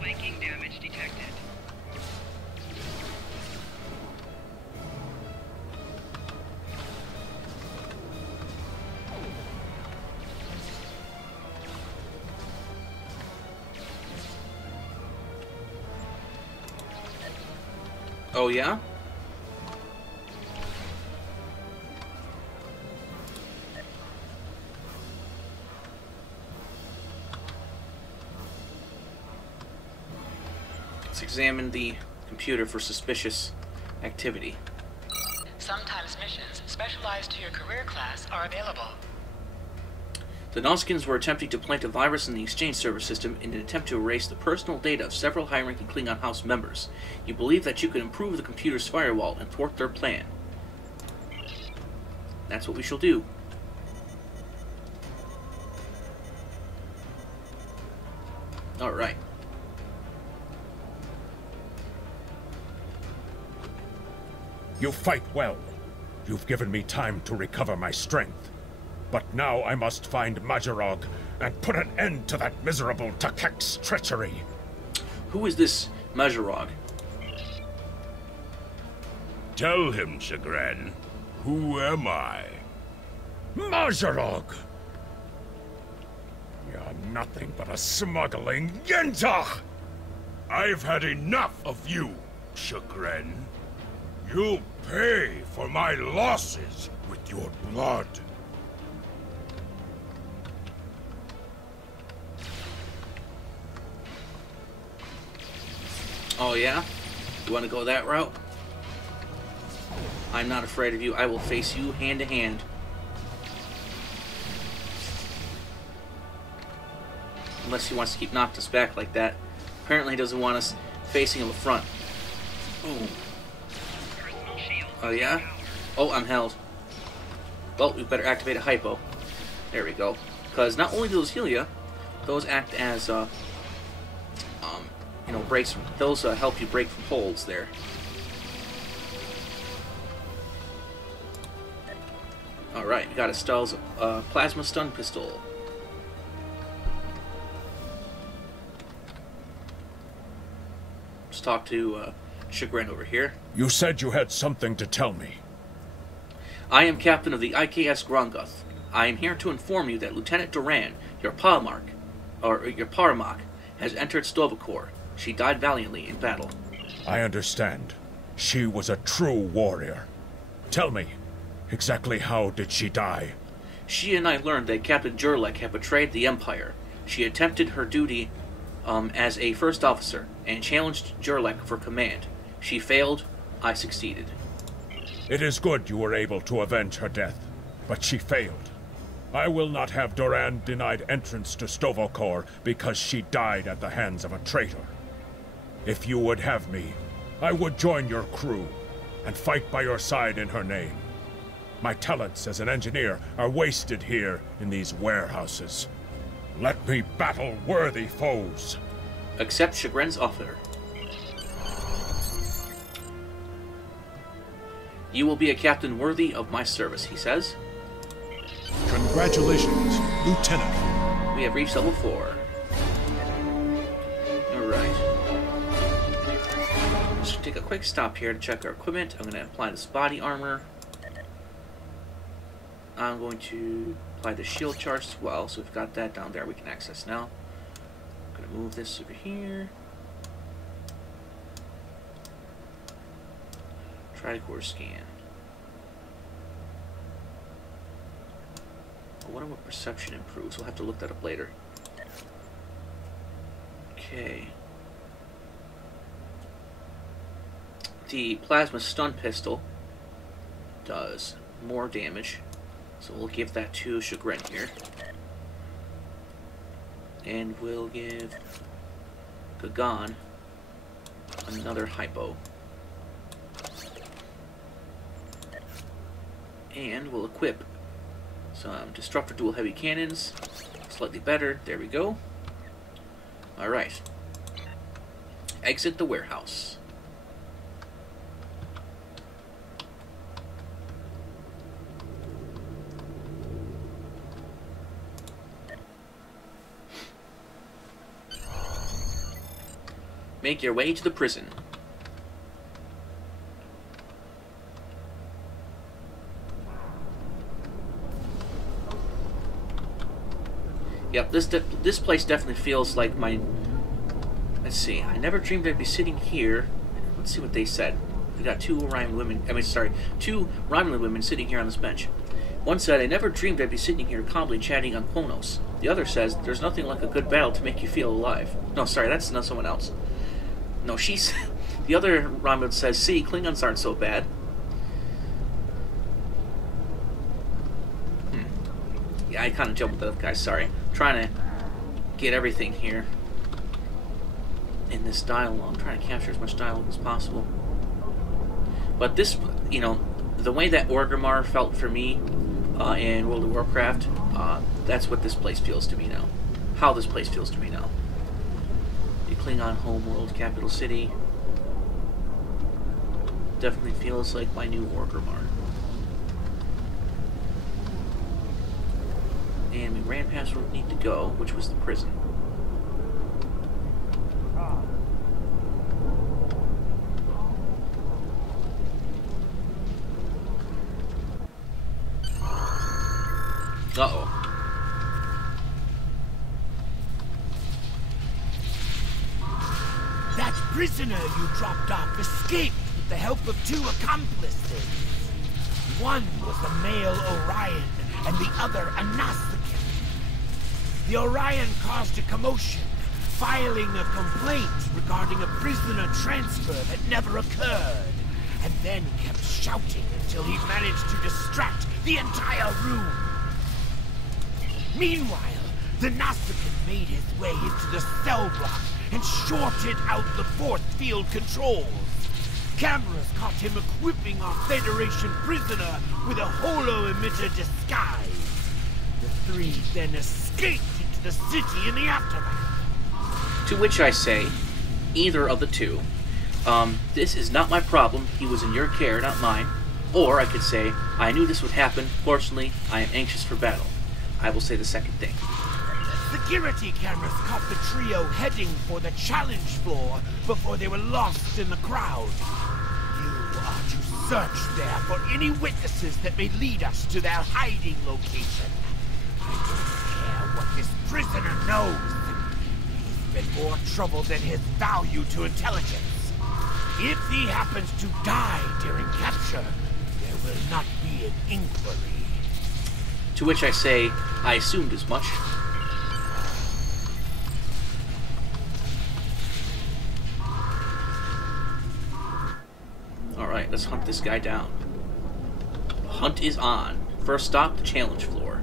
Flanking damage detected. Oh, yeah? Let's examine the computer for suspicious activity. Sometimes missions specialized to your career class are available. The Nausicaans were attempting to plant a virus in the exchange server system in an attempt to erase the personal data of several high-ranking Klingon House members. You believe that you can improve the computer's firewall and thwart their plan. That's what we shall do. Alright. You fight well. You've given me time to recover my strength. But now I must find Majorog and put an end to that miserable K'caM's treachery. Who is this Majorog? Tell him, Chagrin. Who am I? Majorog! You're nothing but a smuggling Yentach! I've had enough of you, Chagrin. You'll pay for my losses with your blood. Oh yeah? You want to go that route? I'm not afraid of you. I will face you hand to hand. Unless he wants to keep knocking us back like that. Apparently he doesn't want us facing him up front. Boom. Oh yeah? Oh, I'm held. Well, we better activate a hypo. There we go. Because not only do those heal you, those act as, you know, breaks from, those help you break from holds there. Alright, we got Estelle's plasma stun pistol. Let's talk to Chagrin over here. You said you had something to tell me. I am captain of the IKS Grongoth. I am here to inform you that Lieutenant Duran, your Paramark, has entered Stovacor. She died valiantly in battle. I understand. She was a true warrior. Tell me, exactly how did she die? She and I learned that Captain Jurlek had betrayed the Empire. She attempted her duty as a first officer and challenged Jurlek for command. She failed. I succeeded. It is good you were able to avenge her death, but she failed. I will not have Duran denied entrance to Stovacor because she died at the hands of a traitor. If you would have me, I would join your crew and fight by your side in her name. My talents as an engineer are wasted here in these warehouses. Let me battle worthy foes. Accept Chagrin's offer. You will be a captain worthy of my service, he says. Congratulations, Lieutenant. We have reached level 4. Alright. Let's take a quick stop here to check our equipment. I'm going to apply this body armor. I'm going to apply the shield charge as well, so we've got that down there we can access now. I'm going to move this over here. Tricore scan. I wonder what perception improves. We'll have to look that up later. Okay. The plasma stun pistol does more damage, so we'll give that to Chagrin here. And we'll give K'caM another hypo. And we'll equip some Disruptor dual heavy cannons. Slightly better. There we go. Alright. Exit the warehouse. Make your way to the prison. Yep, this place definitely feels like my... Let's see, I never dreamed I'd be sitting here. Let's see what they said. We got two Romulan women sitting here on this bench. One said, I never dreamed I'd be sitting here calmly chatting on Kronos. The other says, there's nothing like a good battle to make you feel alive. No, sorry, that's not someone else. No, she's... The other Romulan says, see, Klingons aren't so bad. Yeah, I kind of jumped with the other guy, sorry. I'm trying to get everything here in this dialogue. I'm trying to capture as much dialogue as possible. But this, you know, the way that Orgrimmar felt for me in World of Warcraft, that's what this place feels to me now. How this place feels to me now. The Klingon homeworld, capital city. Definitely feels like my new Orgrimmar. And we ran past where we need to go, which was the prison. Uh-oh. That prisoner you dropped off escaped with the help of 2 accomplices. One was the male Orion, and the other a Nausicaan. The Orion caused a commotion, filing a complaint regarding a prisoner transfer that never occurred, and then kept shouting until he managed to distract the entire room. Meanwhile, the Nausicaan made his way into the cell block and shorted out the force field controls. Cameras caught him equipping our Federation prisoner with a holo-emitter disguise. The 3 then escaped into the city in the aftermath. To which I say, either of the 2. This is not my problem. He was in your care, not mine. Or I could say, I knew this would happen. Fortunately, I am anxious for battle. I will say the second thing. Security cameras caught the trio heading for the challenge floor before they were lost in the crowd. You are to search there for any witnesses that may lead us to their hiding location. I don't care what this prisoner knows. He's been more trouble than his value to intelligence. If he happens to die during capture, there will not be an inquiry. To which I say, I assumed as much. Alright, let's hunt this guy down. The hunt is on. First stop, the challenge floor.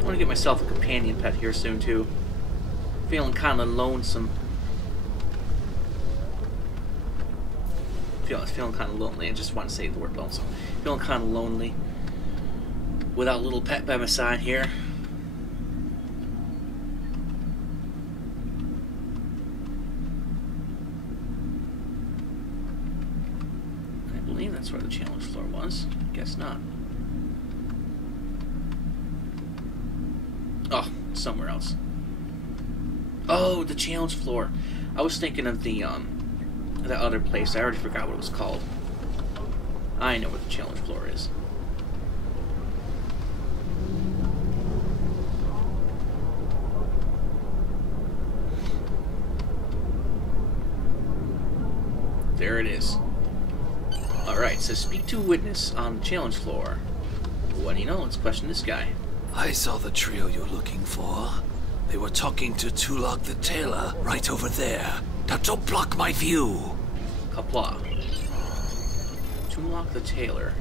I want to get myself a companion pet here soon, too. Feeling kind of lonesome. Feeling kind of lonely. I just want to say the word lonesome. Feeling kind of lonely. Without a little pet by my side here. I believe that's where the challenge floor was. Guess not. Oh, somewhere else. Oh, the challenge floor. I was thinking of the that other place. I already forgot what it was called. I know what the challenge floor is. There it is. Alright, so speak to a witness on the challenge floor. What do you know? Let's question this guy. I saw the trio you're looking for. They were talking to Tulok the Tailor right over there. Now don't block my view. Kapla. Tulok the Tailor.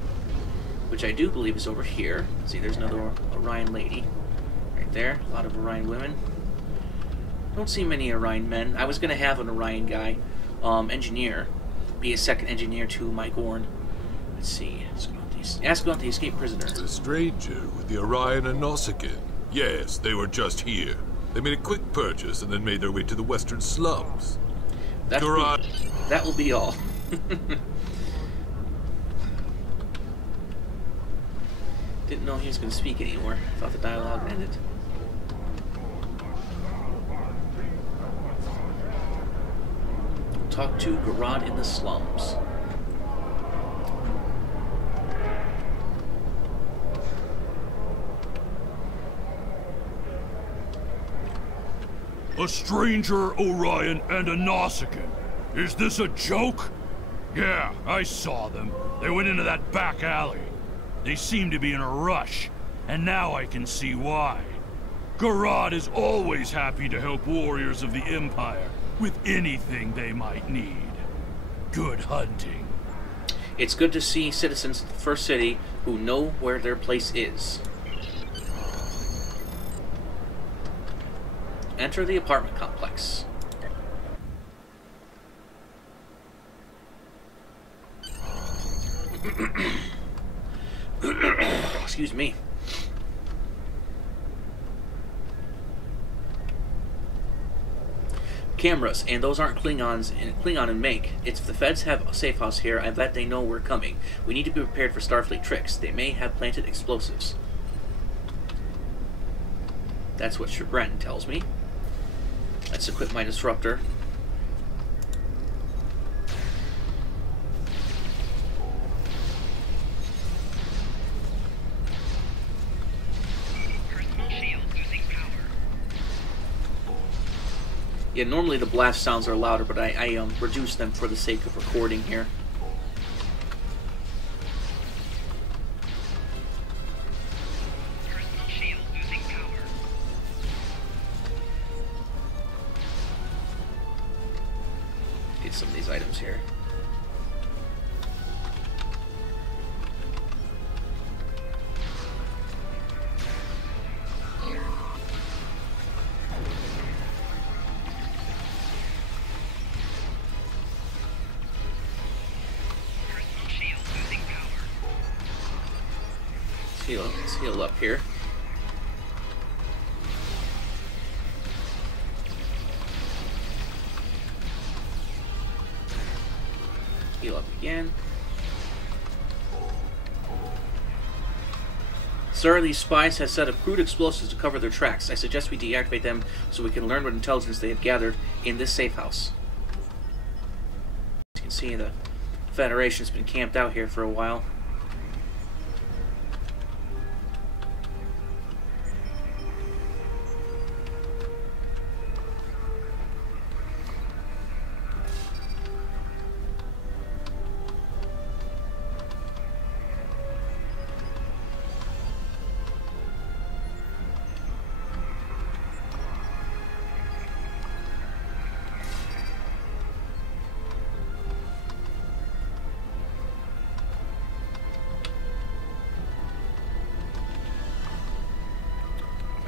Which I do believe is over here. See, there's another Orion lady. Right there. A lot of Orion women. Don't see many Orion men. I was going to have an Orion guy, engineer, be a second engineer to my Gorn. Let's see. Ask about the escaped prisoner. The stranger with the Orion and Nausicaan. Yes, they were just here. They made a quick purchase and then made their way to the western slums. That will be all. Didn't know he was going to speak anymore. Thought the dialogue ended. Talk to Garad in the slums. A stranger, Orion, and a Nausicaan. Is this a joke? Yeah, I saw them. They went into that back alley. They seemed to be in a rush, and now I can see why. Garad is always happy to help warriors of the Empire with anything they might need. Good hunting. It's good to see citizens of the First City who know where their place is. Enter the apartment complex. Excuse me. Cameras, and those aren't Klingon in make. If the feds have a safe house here, I bet they know we're coming. We need to be prepared for Starfleet tricks. They may have planted explosives. That's what Chagrin tells me. Let's equip my disruptor. Yeah, normally the blast sounds are louder, but I reduced them for the sake of recording here. Get some of these items here. Let's heal up here. Heal up again. Sir, these spies have set up crude explosives to cover their tracks. I suggest we deactivate them so we can learn what intelligence they have gathered in this safe house. As you can see, the Federation's been camped out here for a while.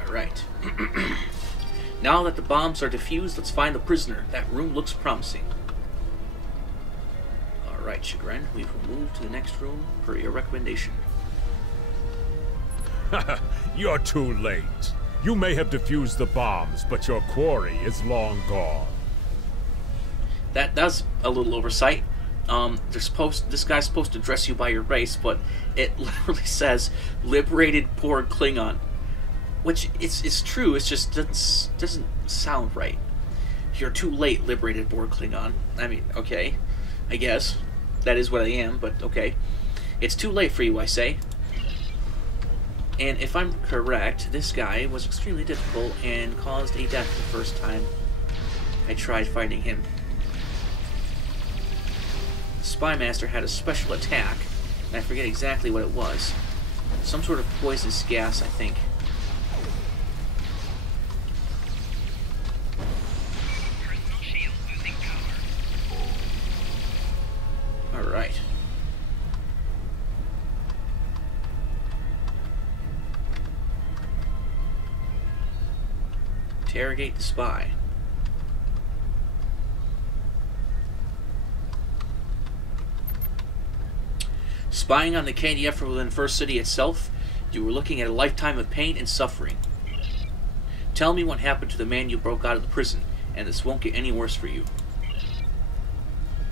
Right. Now that the bombs are defused, let's find the prisoner. That room looks promising. Alright, Chagrin, we've moved to the next room per your recommendation. You're too late. You may have defused the bombs, but your quarry is long gone. That's a little oversight. This guy's supposed to address you by your race, but it literally says liberated poor Klingon. Which, it's true, it just doesn't sound right. You're too late, liberated poor Klingon. I mean, okay, I guess. That is what I am, but okay. It's too late for you, I say. And if I'm correct, this guy was extremely difficult and caused a death the first time I tried fighting him. The Spy Master had a special attack, and I forget exactly what it was. Some sort of poisonous gas, I think. Alright. Interrogate the spy. Spying on the KDF from within First City itself, you were looking at a lifetime of pain and suffering. Tell me what happened to the man you broke out of the prison, and this won't get any worse for you.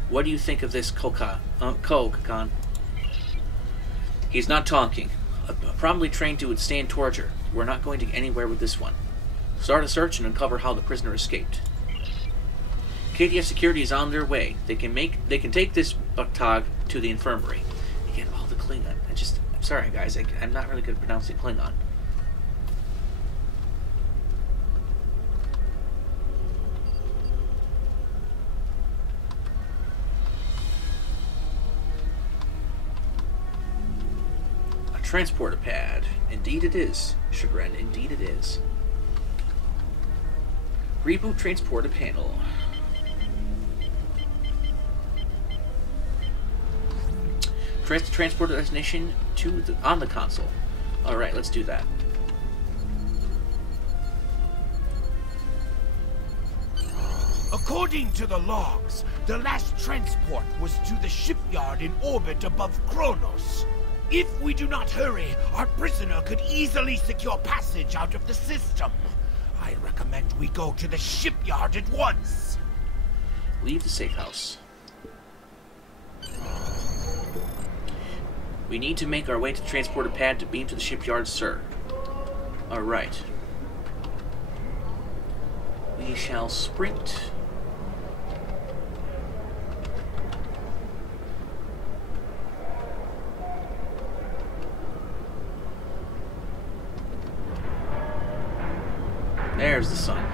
What do you think of this K'caM? He's not talking. Probably trained to withstand torture. We're not going to get anywhere with this one. Start a search and uncover how the prisoner escaped. KDF security is on their way. They can take this Buktag to the infirmary. Again, all the Klingon. I'm sorry guys, I'm not really good at pronouncing Klingon. Transporter pad. Indeed it is. Chagrin, indeed it is. Reboot transporter panel. Transport destination on the console. Alright, let's do that. According to the logs, the last transport was to the shipyard in orbit above Kronos. If we do not hurry, our prisoner could easily secure passage out of the system. I recommend we go to the shipyard at once. Leave the safe house. We need to make our way to the transporter pad to beam to the shipyard, sir. Alright. We shall sprint. There's the sun.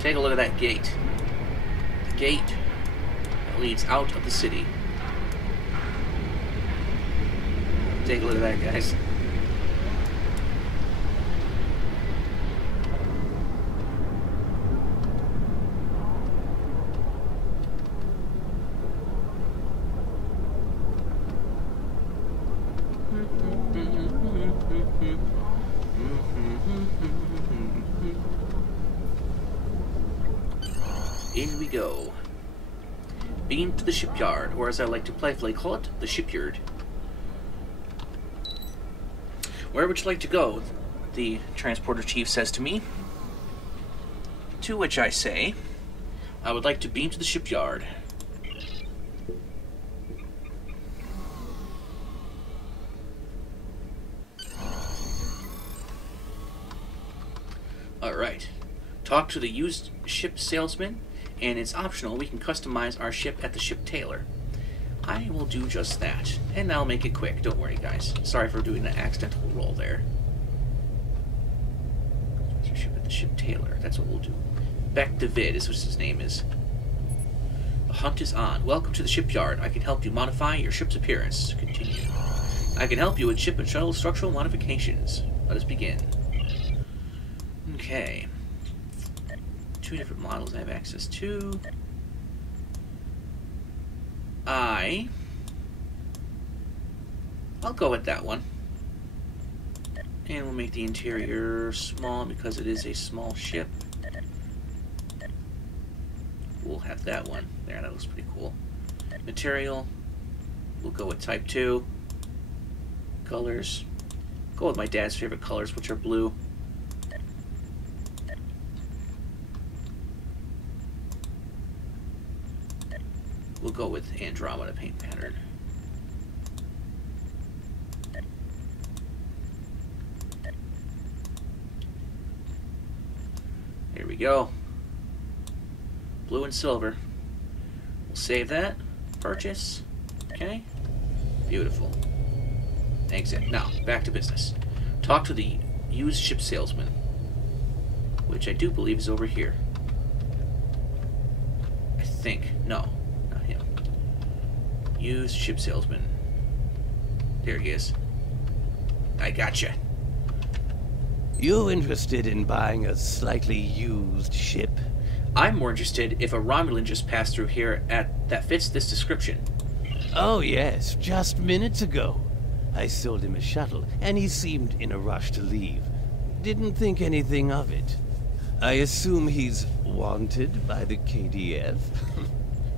Take a look at that gate. The gate that leads out of the city. Take a look at that, guys. In we go. Beam to the shipyard, or as I like to playfully call it, the shipyard. Where would you like to go? The transporter chief says to me. To which I say, I would like to beam to the shipyard. Alright. Talk to the used ship salesman, and it's optional. We can customize our ship at the ship tailor. I will do just that, and I'll make it quick. Don't worry, guys. Sorry for doing an accidental roll there. Ship at the ship tailor. That's what we'll do. Beck David is what his name is. The hunt is on. Welcome to the shipyard. I can help you modify your ship's appearance. Continue. I can help you with ship and shuttle structural modifications. Let us begin. Okay. 2 different models I have access to. I'll go with that one. And we'll make the interior small because it is a small ship. We'll have that one. There, that looks pretty cool. Material. We'll go with type 2. Colors. Go with my dad's favorite colors, which are blue. We'll go with Andromeda paint pattern. Here we go. Blue and silver. We'll save that. Purchase. Okay. Beautiful. Exit. Now, back to business. Talk to the used ship salesman, which I do believe is over here. I think. No. Used ship salesman. There he is. I gotcha. You interested in buying a slightly used ship? I'm more interested if a Romulan just passed through here that fits this description. Oh yes, just minutes ago. I sold him a shuttle, and he seemed in a rush to leave. Didn't think anything of it. I assume he's wanted by the KDF?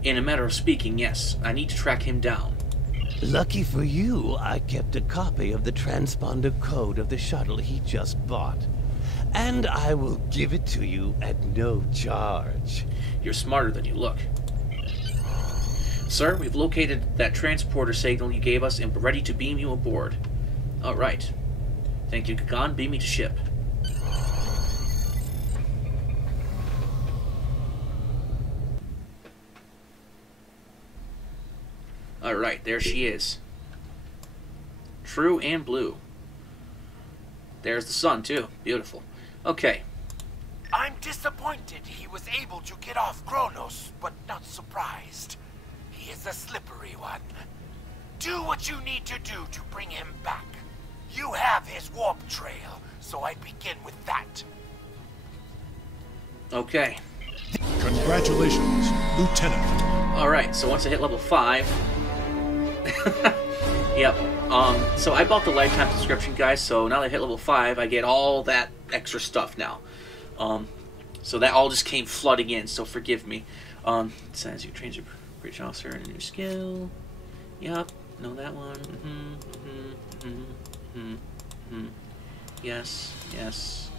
In a matter of speaking, yes. I need to track him down. Lucky for you, I kept a copy of the transponder code of the shuttle he just bought. And I will give it to you at no charge. You're smarter than you look. Sir, we've located that transporter signal you gave us and we're ready to beam you aboard. Alright. Thank you, K'caM. Beam me to ship. Alright, there she is. True and blue. There's the sun, too. Beautiful. Okay. I'm disappointed he was able to get off Kronos, but not surprised. He is a slippery one. Do what you need to do to bring him back. You have his warp trail, so I begin with that. Okay. Congratulations, Lieutenant. Alright, so once I hit level 5... Yep. So I bought the lifetime subscription, guys, so now that I hit level 5, I get all that extra stuff now. So that all just came flooding in, so forgive me. It says you train your British officer and a new skill. Yep, know that one. Yes, yes.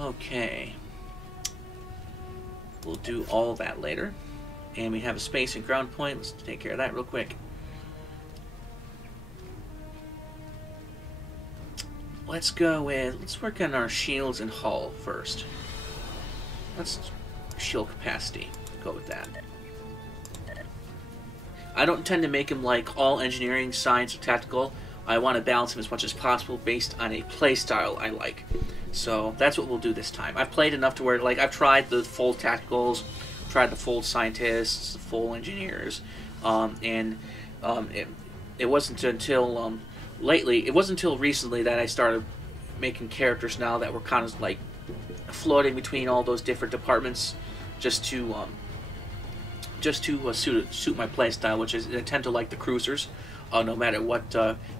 Okay. We'll do all that later. And we have a space and ground point. Let's take care of that real quick. Let's work on our shields and hull first. Let's shield capacity. Go with that. I don't intend to make him like all engineering, science, or tactical. I want to balance him as much as possible based on a playstyle I like. So that's what we'll do this time. I've played enough to where, like, I've tried the full tacticals, tried the full scientists, the full engineers, it wasn't until recently that I started making characters now that were kind of like floating between all those different departments, just to suit my playstyle, which is I tend to like the cruisers, no matter what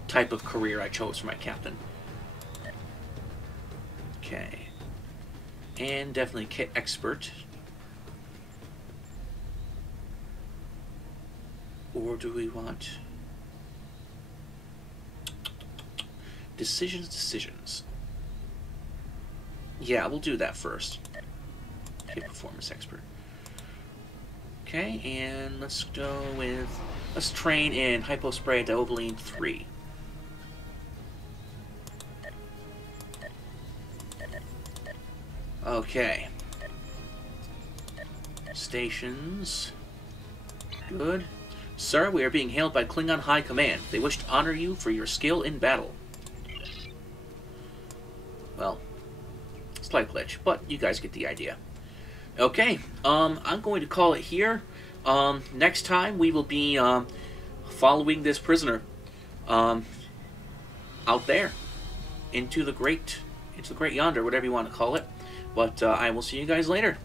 type of career I chose for my captain. Okay, and definitely kit expert. Or do we want decisions? Yeah, we'll do that first. Okay, performance expert. Okay, and let's train in hypospray dioboline 3. Okay. Stations. Good. Sir, we are being hailed by Klingon High Command. They wish to honor you for your skill in battle. Well, slight glitch, but you guys get the idea. Okay, I'm going to call it here. Next time we will be following this prisoner out there into the great yonder, whatever you want to call it. But I will see you guys later.